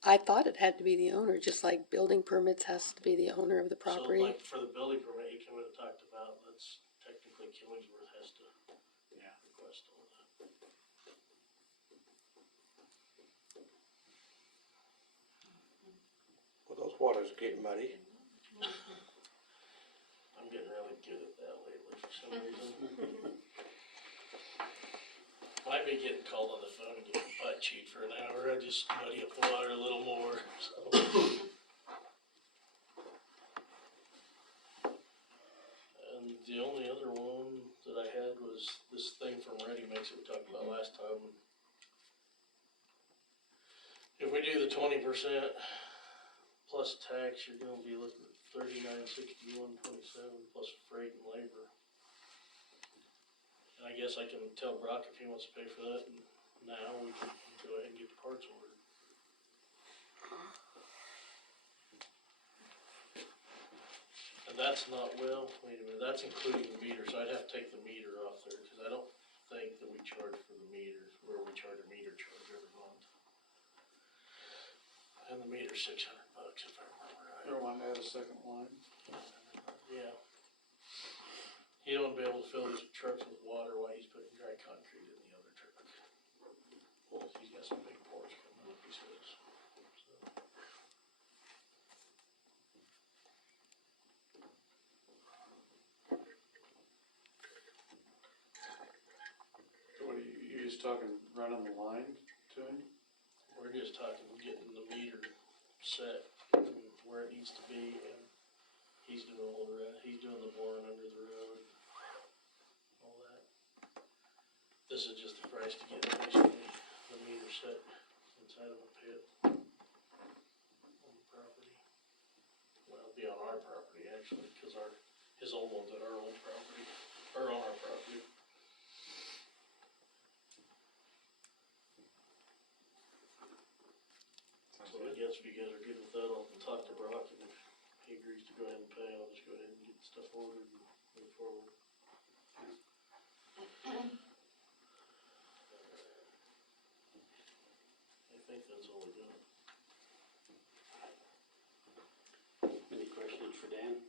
I thought it had to be the owner, just like building permits has to be the owner of the So property. like for the building permit, he came in and talked about, that's technically Killingsworth has to Yeah. request all that. Well, those waters are getting muddy. I'm getting really good at that lately for some reason. Might be getting called on the phone and getting butt chewed for an hour. I just muddy up the water a little more, so. And the only other one that I had was this thing from Ready Mix that we talked about last time. If we do the 20% plus tax, you're gonna be looking at $39.61.27 plus freight and labor. And I guess I can tell Brock if he wants to pay for that, and now we can go ahead and get the parts ordered. And that's not, well, wait a minute, that's including the meter, so I'd have to take the meter off there, cause I don't think that we charge for the meter, where we charge a meter charge every month. And the meter's $600 if I remember right. You don't want to add a second line? Yeah. He don't be able to fill his trucks with water while he's putting dry concrete in the other truck. He's got some big pours coming up, he says. So. What are you just talking, running the line to him? We're just talking getting the meter set and where it needs to be, and he's doing all the rest. He's doing the boring under the road, all that. This is just the price to get basically the meter set inside of a pit on the property. Well, it'll be on our property actually, cause his old one's at our old property, or on our property. So I guess if you guys are good with that, I'll talk to Brock, and if he agrees to go ahead and pay, I'll just go ahead and get stuff ordered and move forward. I think that's all we got. Any questions for Dan?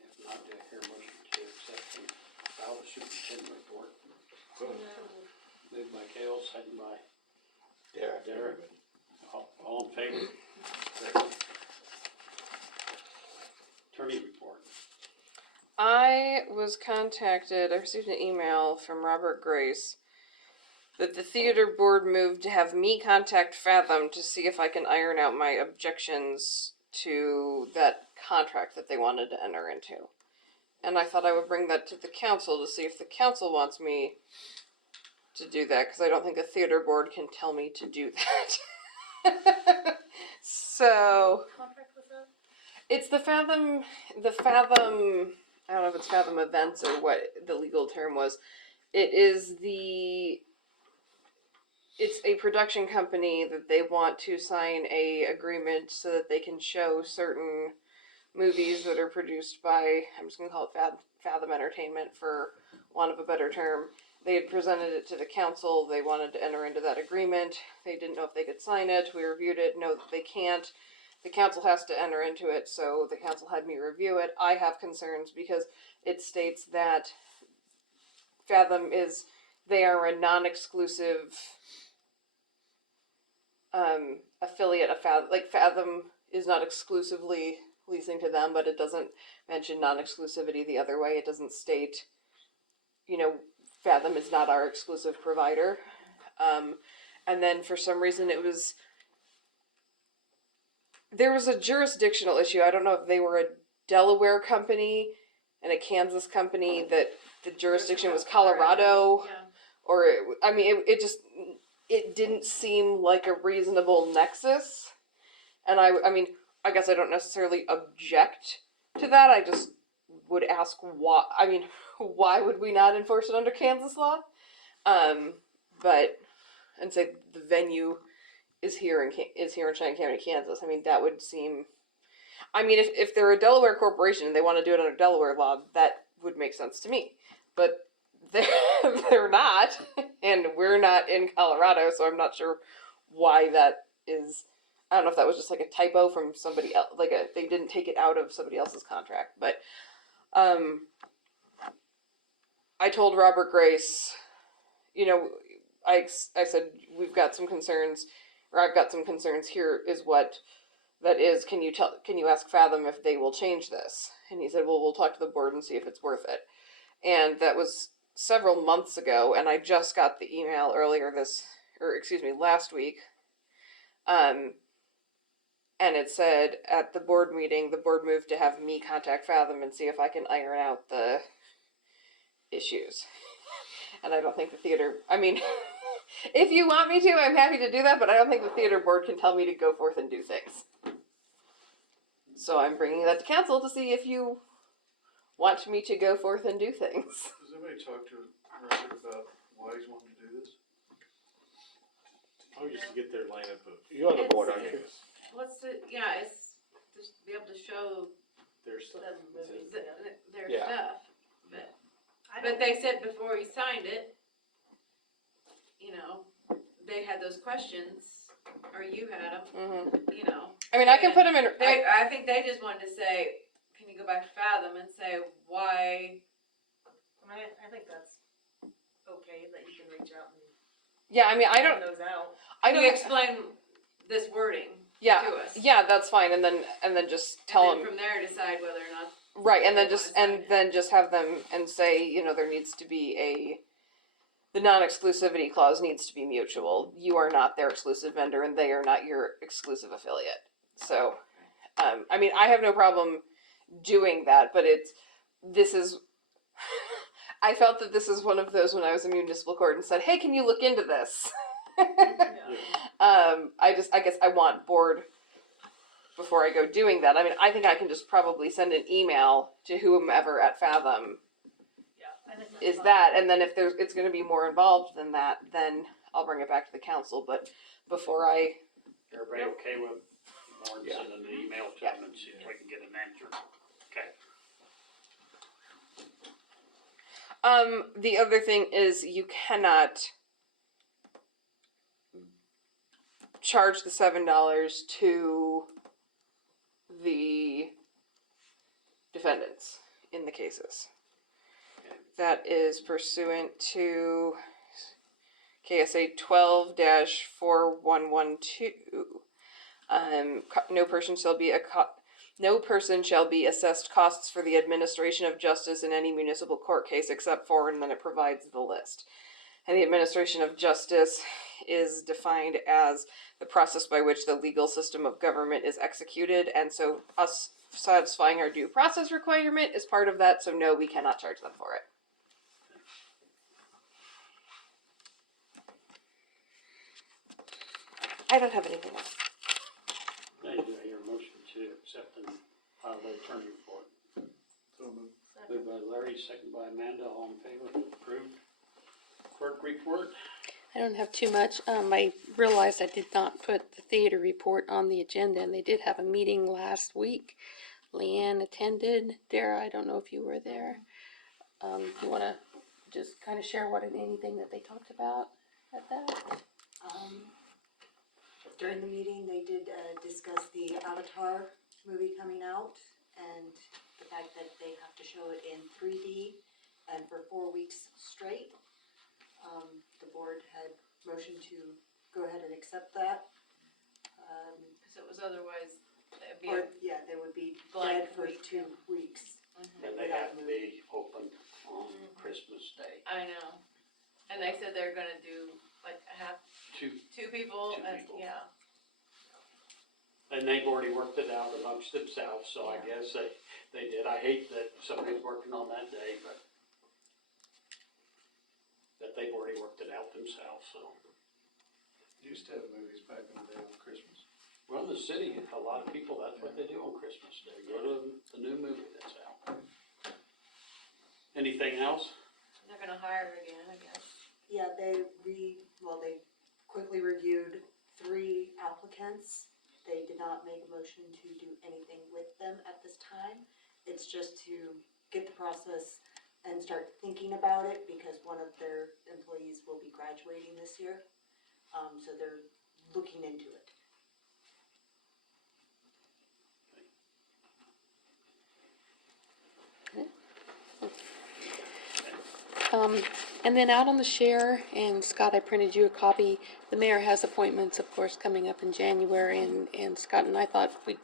If not, do I hear a motion to accept and file the superintendent report? Moved by Cale, second by Yeah. Derek. All in favor? Attorney report. I was contacted, I received an email from Robert Grace that the theater board moved to have me contact Fathom to see if I can iron out my objections to that contract that they wanted to enter into. And I thought I would bring that to the council to see if the council wants me to do that, because I don't think the theater board can tell me to do that. So Contract with that? it's the Fathom, I don't know if it's Fathom Events or what the legal term was. It's a production company that they want to sign a agreement so that they can show certain movies that are produced by, I'm just going to call it Fathom Entertainment for want of a better term. They had presented it to the council. They wanted to enter into that agreement. They didn't know if they could sign it. We reviewed it. No, they can't. The council has to enter into it, so the council had me review it. I have concerns because it states that Fathom they are a non-exclusive affiliate of Fathom. Like, Fathom is not exclusively leasing to them, but it doesn't mention non-exclusivity the other way. It doesn't state, Fathom is not our exclusive provider. and then for some reason there was a jurisdictional issue. I don't know if they were a Delaware company and a Kansas company, that the jurisdiction was Colorado, Yeah. or it didn't seem like a reasonable nexus. And I mean, I guess I don't necessarily object to that. I just would ask why. I mean, why would we not enforce it under Kansas law? But and say the venue is here in Cheyenne County, Kansas. I mean, that would seem. I mean, if they're a Delaware corporation and they want to do it under Delaware law, that would make sense to me. But they're not, and we're not in Colorado, so I'm not sure why that is. I don't know if that was just like a typo from somebody else, they didn't take it out of somebody else's contract. But I told Robert Grace, I said, we've got some concerns, or I've got some concerns. Here is what that is. Can you ask Fathom if they will change this? And he said, well, we'll talk to the board and see if it's worth it. And that was several months ago, and I just got the email last week. And it said at the board meeting, the board moved to have me contact Fathom and see if I can iron out the issues. And I don't think the theater, I mean, if you want me to, I'm happy to do that, but I don't think the theater board can tell me to go forth and do things. So I'm bringing that to council to see if you want me to go forth and do things. Has anybody talked to Robert about why he's wanting to do this? Oh, just to get their lineup of You're on the board, aren't you? It's just to be able to show their stuff. Them movies, their Yeah. stuff. I But don't- they said before he signed it, they had those questions, or you had them, Mm-hmm. I mean, I can put them in. I think they just wanted to say, can you go back to Fathom and say why? I think that's okay, that you can reach out and Yeah, I mean, I find don't. those out. I Can don't you explain this wording Yeah, to us? yeah, that's fine. And then just tell And them. then from there decide whether or not. Right, and then They wanna sign it. have them and say, there needs to be the non-exclusivity clause needs to be mutual. You are not their exclusive vendor, and they are not your exclusive affiliate. So, I mean, I have no problem doing that, but this is. I felt that this is one of those when I was in municipal court and said, "Hey, can you look into this?" I guess I want board before I go doing that. I mean, I think I can just probably send an email to whomever at Fathom Yeah, I think that's is fine. that, and then if it's going to be more involved than that, then I'll bring it back to the council. But before Everybody okay with Lauren Yeah. sending an email to them and see if we can get an answer? Okay. the other thing is you cannot charge the $7 to the defendants in the cases. That is pursuant to KSA 12-4112. No person shall be assessed costs for the administration of justice in any municipal court case except for, and then it provides the list. And the administration of justice is defined as the process by which the legal system of government is executed, and so us satisfying our due process requirement is part of that, so no, we cannot charge them for it. I don't have anything else. Now you do hear a motion to accept and file the attorney report. So moved. Moved by Larry, second by Amanda, all in favor, approved. Clerk report? I don't have too much. I realized I did not put the theater report on the agenda, and they did have a meeting last week. Leanne attended. Dara, I don't know if you were there. You want to just kind of share anything that they talked about at that? During the meeting, they did discuss the Avatar movie coming out and the fact that they have to show it in 3D and for 4 weeks straight. The board had motioned to go ahead and accept that. Because it was otherwise, it'd be, They would be Blank dead for week, 2 weeks. And they have to be open on Christmas Day. I know. And they said they're gonna do like a half Two people, Two and, people. yeah. And they've already worked it out amongst themselves, so I guess they did. I hate that somebody's working on that day, but that they've already worked it out themselves, so. Used to have movies back in the day on Christmas. Well, in the city, a lot of people, that's what they do on Christmas Day, go to the new movie that's out. Anything else? They're gonna hire again, I guess. Yeah, they quickly reviewed 3 applicants. They did not make a motion to do anything with them at this time. It's just to get the process and start thinking about it because one of their employees will be graduating this year. So they're looking into it. And then out on the share, and Scott, I printed you a copy. The mayor has appointments, of course, coming up in January, and Scott and I thought we'd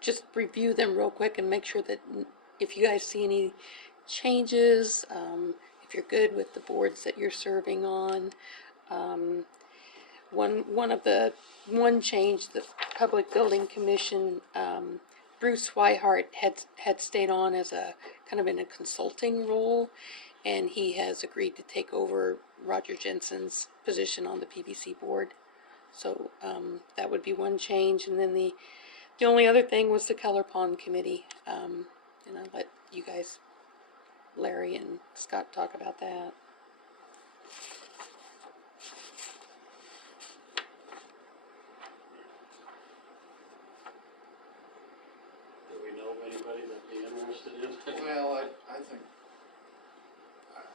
just review them real quick and make sure that if you guys see any changes, if you're good with the boards that you're serving on. One change, the Public Building Commission, Bruce Swihart had stayed on as a kind of in a consulting role, and he has agreed to take over Roger Jensen's position on the PBC board. So that would be one change, and then the only other thing was the Keller Pond Committee, and I'll let you guys, Larry and Scott, talk about that. Do we know of anybody that'd be interested in it? Well, I think,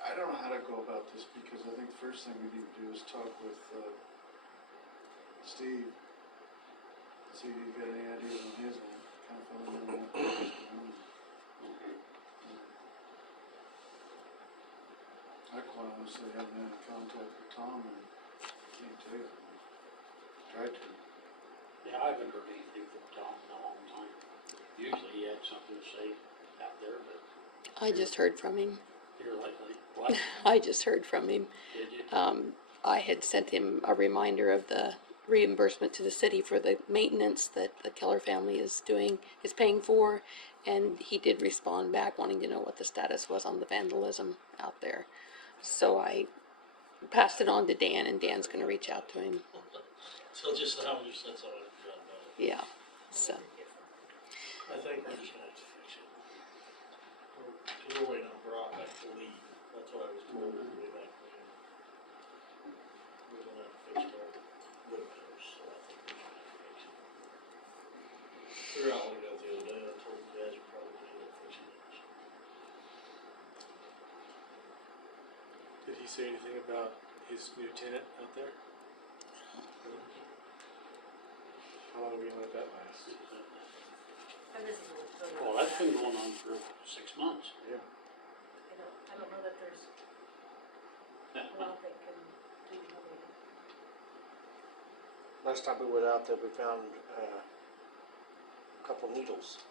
I don't know how to go about this because I think the first thing we need to do is talk with, Steve. See if he's got any ideas on his end, kind of filling in on what he's doing. I quite honestly haven't had any contact with Tom and can't tell you. Tried to. Yeah, I haven't heard anything from Tom in a long time. Usually he had something to say out there, but I just heard from him. here lately, what, I just heard from him. did you? I had sent him a reminder of the reimbursement to the city for the maintenance that the Keller family is paying for, and he did respond back wanting to know what the status was on the vandalism out there. So I passed it on to Dan, and Dan's gonna reach out to him. So just how you said something, I forgot about it. Yeah, so, I think we're just gonna have to fix it. We're waiting on Brock, I believe, that's what I was told, way back when. We're gonna have to fix our windows, so I think we're gonna have to fix it. Figure out what we got the other day, I told you guys we're probably gonna end up fixing it. Did he say anything about his new tenant out there? How long are we gonna let that last? And this is a little. Well, that's been going on for 6 months. Yeah. I don't know that there's a lot they can do. Last time we went out there, we found a couple needles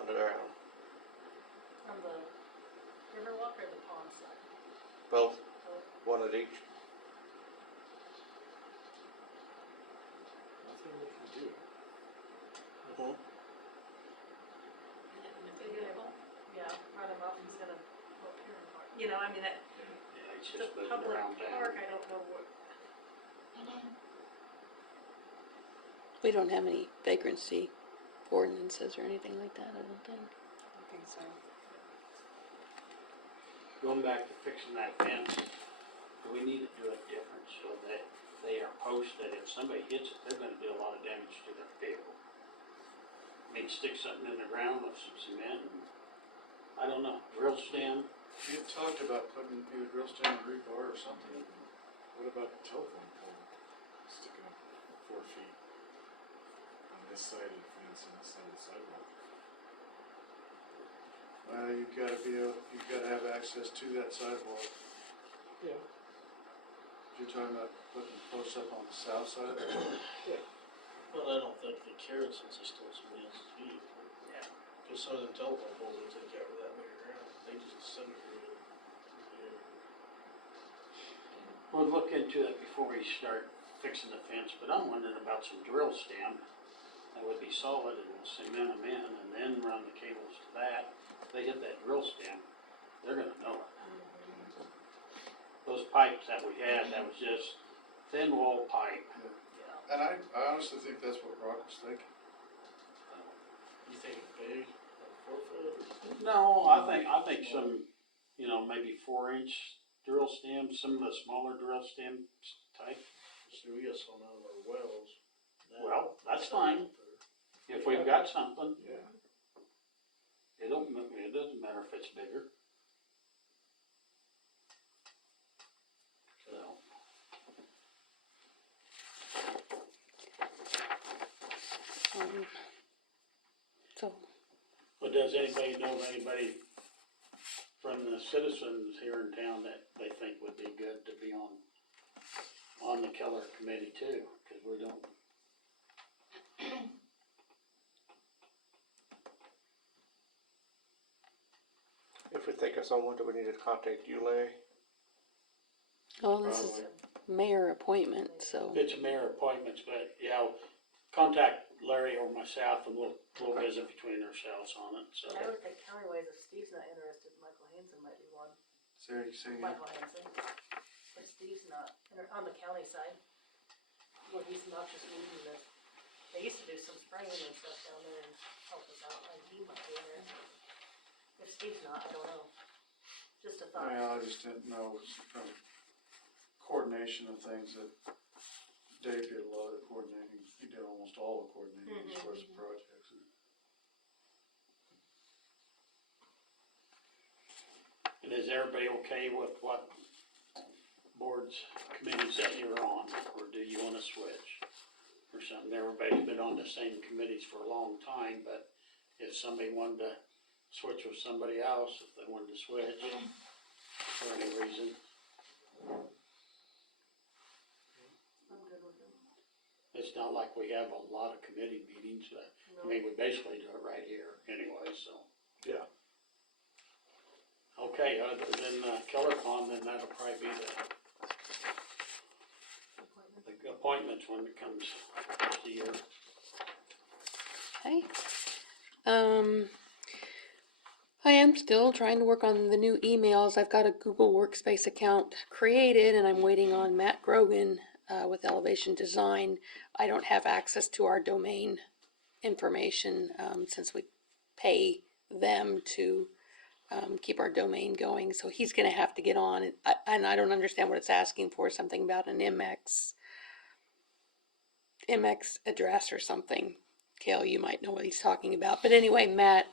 under the ground. From the Riverwalk or the pond side? Both, one at each. Nothing we can do. Mhm. Yeah, run him up, he's gonna, well, tear him apart. You know, I mean, Yeah, it's the just moving public around park, town. I don't know what. we don't have any vagrancy ordinances or anything like that, I don't think. I think so. Going back to fixing that fence, we need to do it different so that they are posted, if somebody hits it, they're gonna do a lot of damage to their vehicle. I mean, stick something in the ground with some cement and, I don't know, drill stem. You had talked about putting either drill stem or rebar or something. What about the telephone pole sticking up 4 feet on this side of the fence and this side of the sidewalk? You've gotta have access to that sidewalk. Yeah. You're talking about putting posts up on the south side? Well, I don't think they care since they stole somebody else's vehicle. Yeah. Cause some of them telephone poles they take out of that big ground, they just disintegrate. We'll look into it before we start fixing the fence, but I'm wondering about some drill stem that would be solid and cement them in and then run the cables to that. If they hit that drill stem, they're gonna know it. Those pipes that we had, that was just thin wall pipe. And I honestly think that's what Brock was thinking. You think it's big, like 4 foot? No, I think some, you know, maybe 4-inch drill stems, some of the smaller drill stem type. See, we got some out of our wells. now. Well, that's fine. If we've got something, Yeah. it doesn't matter if it's bigger. So, So, but does anybody know of anybody from the citizens here in town that they think would be good to be on the Keller committee too? Cause we don't. If we think of someone, do we need to contact you, Larry? well, this is mayor appointment, so, It's mayor appointments, but yeah, contact Larry or myself and we'll visit between ourselves on it, so. I would think county-wise, if Steve's not interested, Michael Hanson might be one. Say again. Michael Hanson. If Steve's not, on the county side, well, he's not just leading this. They used to do some spraying and stuff down there and help us out, and he might be interested. If Steve's not, I don't know. Just a thought. Well, I just didn't know from coordination of things that Dave did a lot of the coordinating. He did almost all the coordinating as far as the projects. And is everybody okay with what boards, committees that you're on, or do you wanna switch? Or something, everybody's been on the same committees for a long time, but if somebody wanted to switch with somebody else, if they wanted to switch, for any reason, I'm good with him. it's not like we have a lot of committee meetings, but, I mean, we basically do it right here anyway, so. Yeah. Okay, other than KellerCon, then that'll probably be the appointments when it comes to the year. okay. I am still trying to work on the new emails. I've got a Google Workspace account created and I'm waiting on Matt Grogan, with Elevation Design. I don't have access to our domain information, since we pay them to, keep our domain going, so he's gonna have to get on, and I don't understand what it's asking for, something about an MX address or something. Kale, you might know what he's talking about, but anyway, Matt,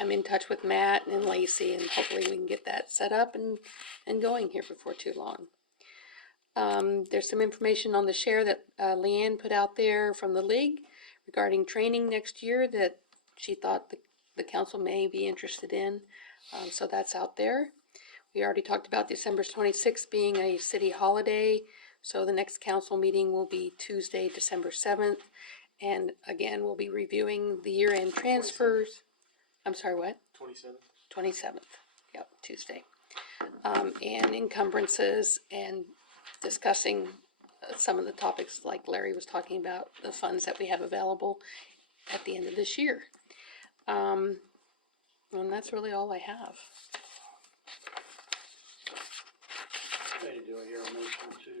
I'm in touch with Matt and Lacey, and hopefully we can get that set up and going here before too long. There's some information on the share that Leanne put out there from the league regarding training next year that she thought the council may be interested in. So that's out there. We already talked about December 26th being a city holiday, so the next council meeting will be Tuesday, December 7th. And again, we'll be reviewing the year-end transfers. I'm sorry, what? 27th, yep, Tuesday. And encumbrances and discussing some of the topics like Larry was talking about, the funds that we have available at the end of this year. And that's really all I have. Okay, do I hear a motion to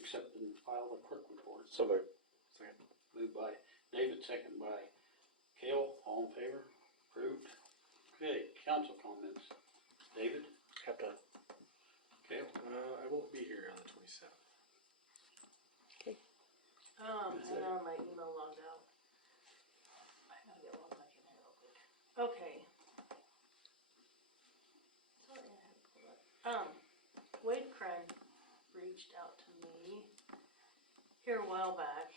accept and file the clerk report? So moved. Moved by David, second by Kale, all in favor? Approved. Okay, council comments. David? Have to. Kale? I won't be here on the 27th. Hang on, my email logged out. I gotta get one back in here real quick. Okay. Sorry, I had to pull that. Wade Craig reached out to me here a while back.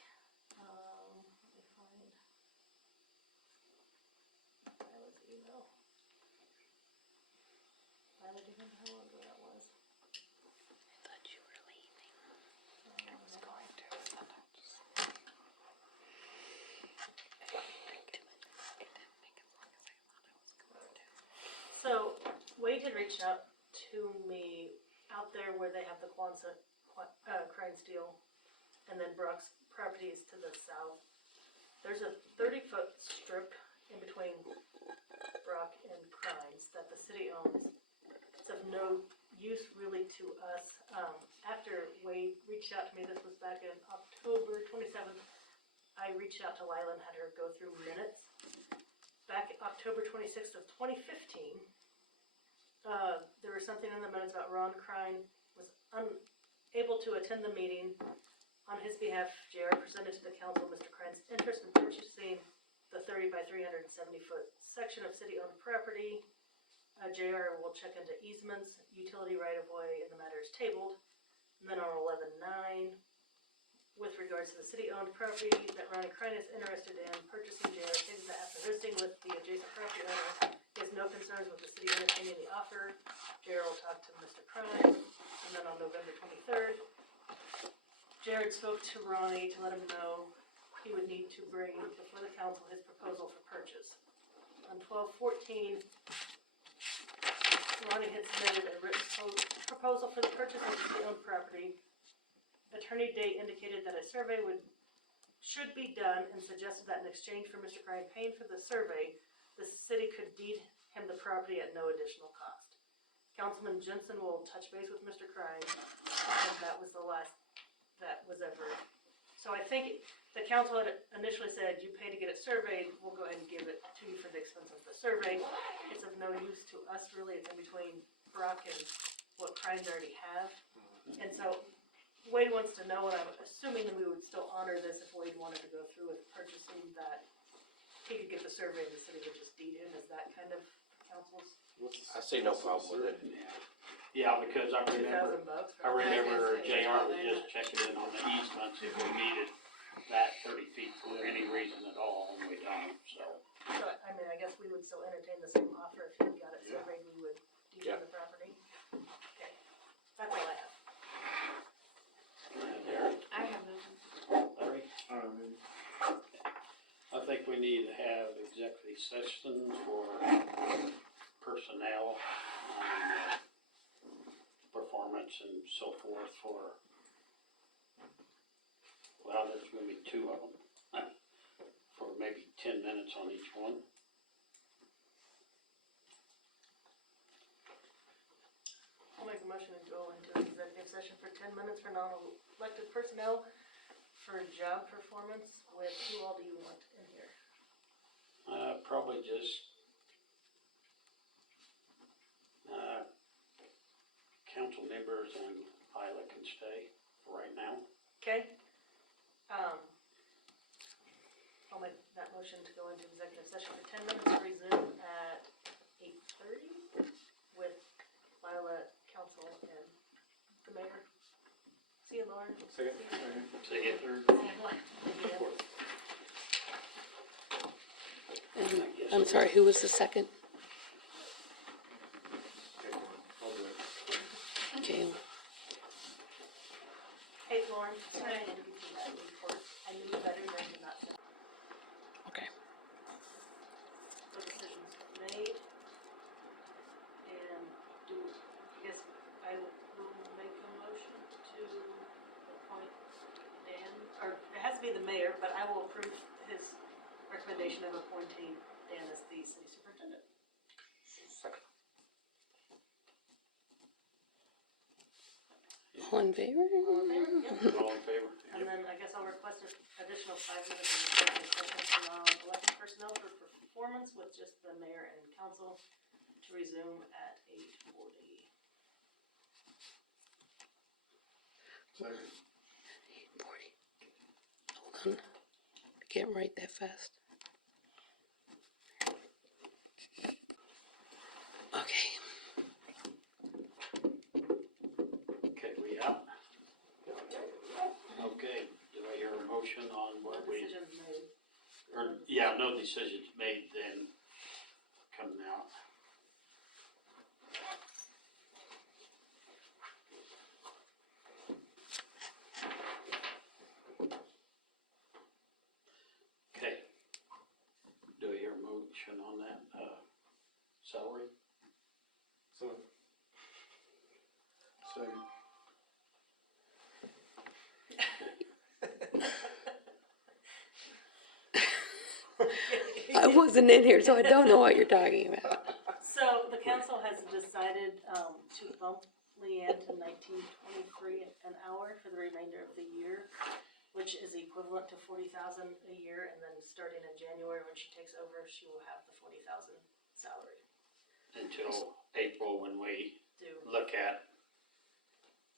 Let me find Violet's email. Violet, do you remember how long ago that was? I thought you were leaving. I was going to. So Wade had reached out to me out there where they have the Quonset, Crane Steel, and then Brock's property is to the south. There's a 30-foot strip in between Brock and Crimes that the city owns. It's of no use really to us. After Wade reached out to me, this was back in October 27th, I reached out to Lila and had her go through minutes. Back October 26th of 2015, there was something in the minutes about Ron Crine was unable to attend the meeting. On his behalf, JR presented to the council Mr. Crine's interest in purchasing the 30 by 370 foot section of city-owned property. JR will check into easements, utility right-of-way, and the matter is tabled. And then on 11/9, with regards to the city-owned property that Ronnie Crine is interested in purchasing, JR stated that after visiting with the adjacent property owner, he has no concerns with the city entertaining the offer. JR will talk to Mr. Crine. And then on November 23rd, Jared spoke to Ronnie to let him know he would need to bring before the council his proposal for purchase. On 12/14, Ronnie had submitted a written proposal for the purchase of the city-owned property. Attorney Day indicated that a survey should be done and suggested that in exchange for Mr. Crine paying for the survey, the city could deed him the property at no additional cost. Councilman Jensen will touch base with Mr. Crine, and that was the last that was ever. So I think the council had initially said, you pay to get it surveyed, we'll go ahead and give it to you for the expense of the survey. It's of no use to us really, it's in between Brock and what Crimes already have. And so Wade wants to know, and I'm assuming that we would still honor this if Wade wanted to go through with purchasing that. He could get the survey and the city would just deed him, is that kind of council's I see no problem with it. Yeah, because I remember, $2,000? I remember JR was just checking in on the easements if we needed that 30 feet for any reason at all, and we don't, so. So, I mean, I guess we would still entertain the same offer if he got it Yeah. surveyed, we would deed Yeah. him the property. Okay, that's all I have. Derek, I have nothing. Larry, I think we need to have executive sessions for personnel, performance and so forth for, well, there's gonna be two of them, for maybe 10 minutes on each one. I'll make a motion to go into executive session for 10 minutes for non-elected personnel for job performance with, who all do you want in here? Probably just, council members and Isla can stay for right now. Okay, I'll make that motion to go into executive session for 10 minutes, resume at 8:30 with Lila, council, and the mayor. See you, Lauren. Second. See you third. And I'm sorry, who was the second? I'll do it. Okay, Hey, Lauren, I need to give you that report. I knew better than to not know. okay. The decision's made. And I guess I will make a motion to appoint Dan, or it has to be the mayor, but I will approve his recommendation of appointing Dan as the city superintendent. All in favor? All in favor? Yep. All in favor? And then I guess I'll request an additional 5 minutes of executive session for non-elected personnel for performance with just the mayor and council to resume at 8:40. Second. 8:40. Hold on. I can't write that fast. Okay. Okay, we out? Okay, do I hear a motion on No what we, decisions made. or, yeah, no decisions made then coming out. Okay. Do I hear a motion on that, salary? So, Second. wasn't in here, so I don't know what you're talking about. So the council has decided, to bump Leanne to 1923 an hour for the remainder of the year, which is equivalent to 40,000 a year, and then starting in January when she takes over, she will have the 40,000 salary Until April when we due. look at,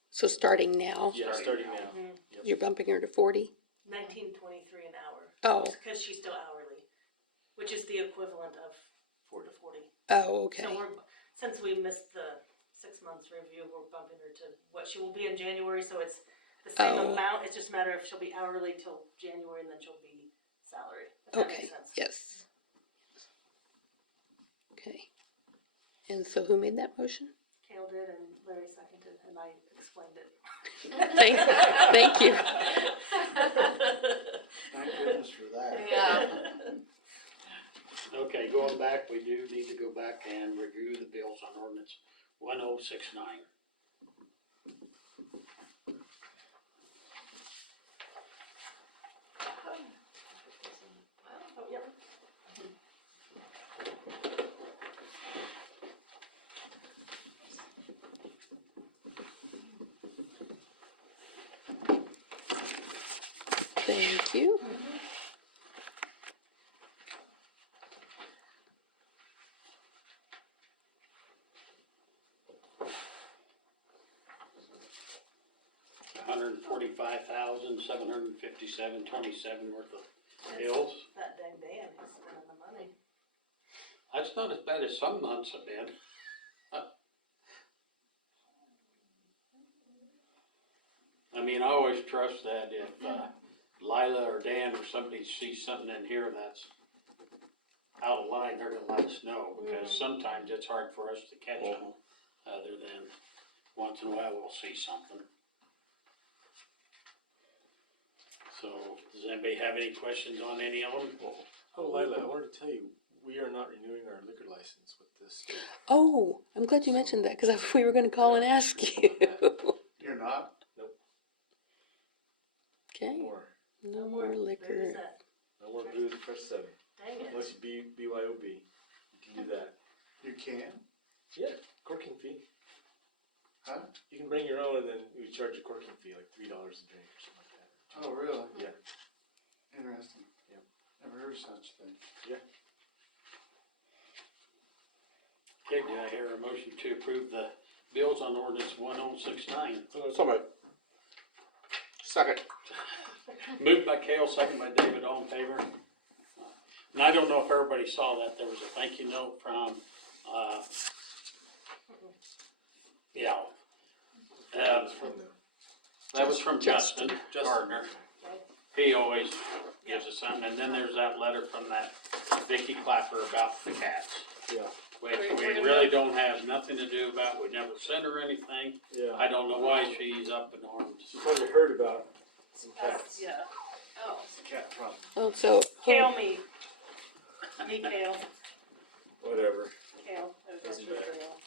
So starting now, Yeah, starting now. you're bumping her to 40? 1923 an hour, Oh, because she's still hourly, which is the equivalent of 40. oh, okay. So since we missed the 6 months review, we're bumping her to what she will be in January, so it's the same Oh. amount, it's just a matter of she'll be hourly till January and then she'll be salary, if that Okay, makes sense. yes. Okay. And so who made that motion? Kale did and Larry seconded, and I explained it. Thank you. Thank goodness for that. Yeah. okay, going back, we do need to go back and review the bills on ordinance 1069. Oh, yep. Thank you. $145,757.27 worth of bills. That dang Dan is spending the money. That's not as bad as some months have been. I mean, I always trust that if Lila or Dan or somebody sees something in here that's out of line, they're gonna let us know, because sometimes it's hard for us to catch them, other than once in a while we'll see something. So, does anybody have any questions on any of them? Oh, Lila, I wanted to tell you, we are not renewing our liquor license with this state. Oh, I'm glad you mentioned that, because we were going to call and ask you. You're not? Okay, More. no more liquor. Booze that, No more booze at Fresh 7. dang it. Unless you BYOB. You can do that. You can? Yeah, corking fee. Huh? You can bring your own and then we charge a corking fee, like $3 a drink or something like that. Oh, really? Yeah. Interesting. Yep. Never heard of such a thing. Okay, do I hear a motion to approve the bills on ordinance 1069? So much. Second. Moved by Cale, second by David, all in favor? And I don't know if everybody saw that, there was a thank you note from, that was from Justin Gardner. He always gives us something, and then there's that letter from that Vicky Clapper about the cats, Yeah. which We're we gonna- really don't have nothing to do about, we never sent her anything. Yeah. I don't know why she's up in arms. She probably heard about some cats. Yeah. Oh. It's a cat problem. Oh, so, Kale me. Me Kale. Whatever. Kale. That was Doesn't just matter. real.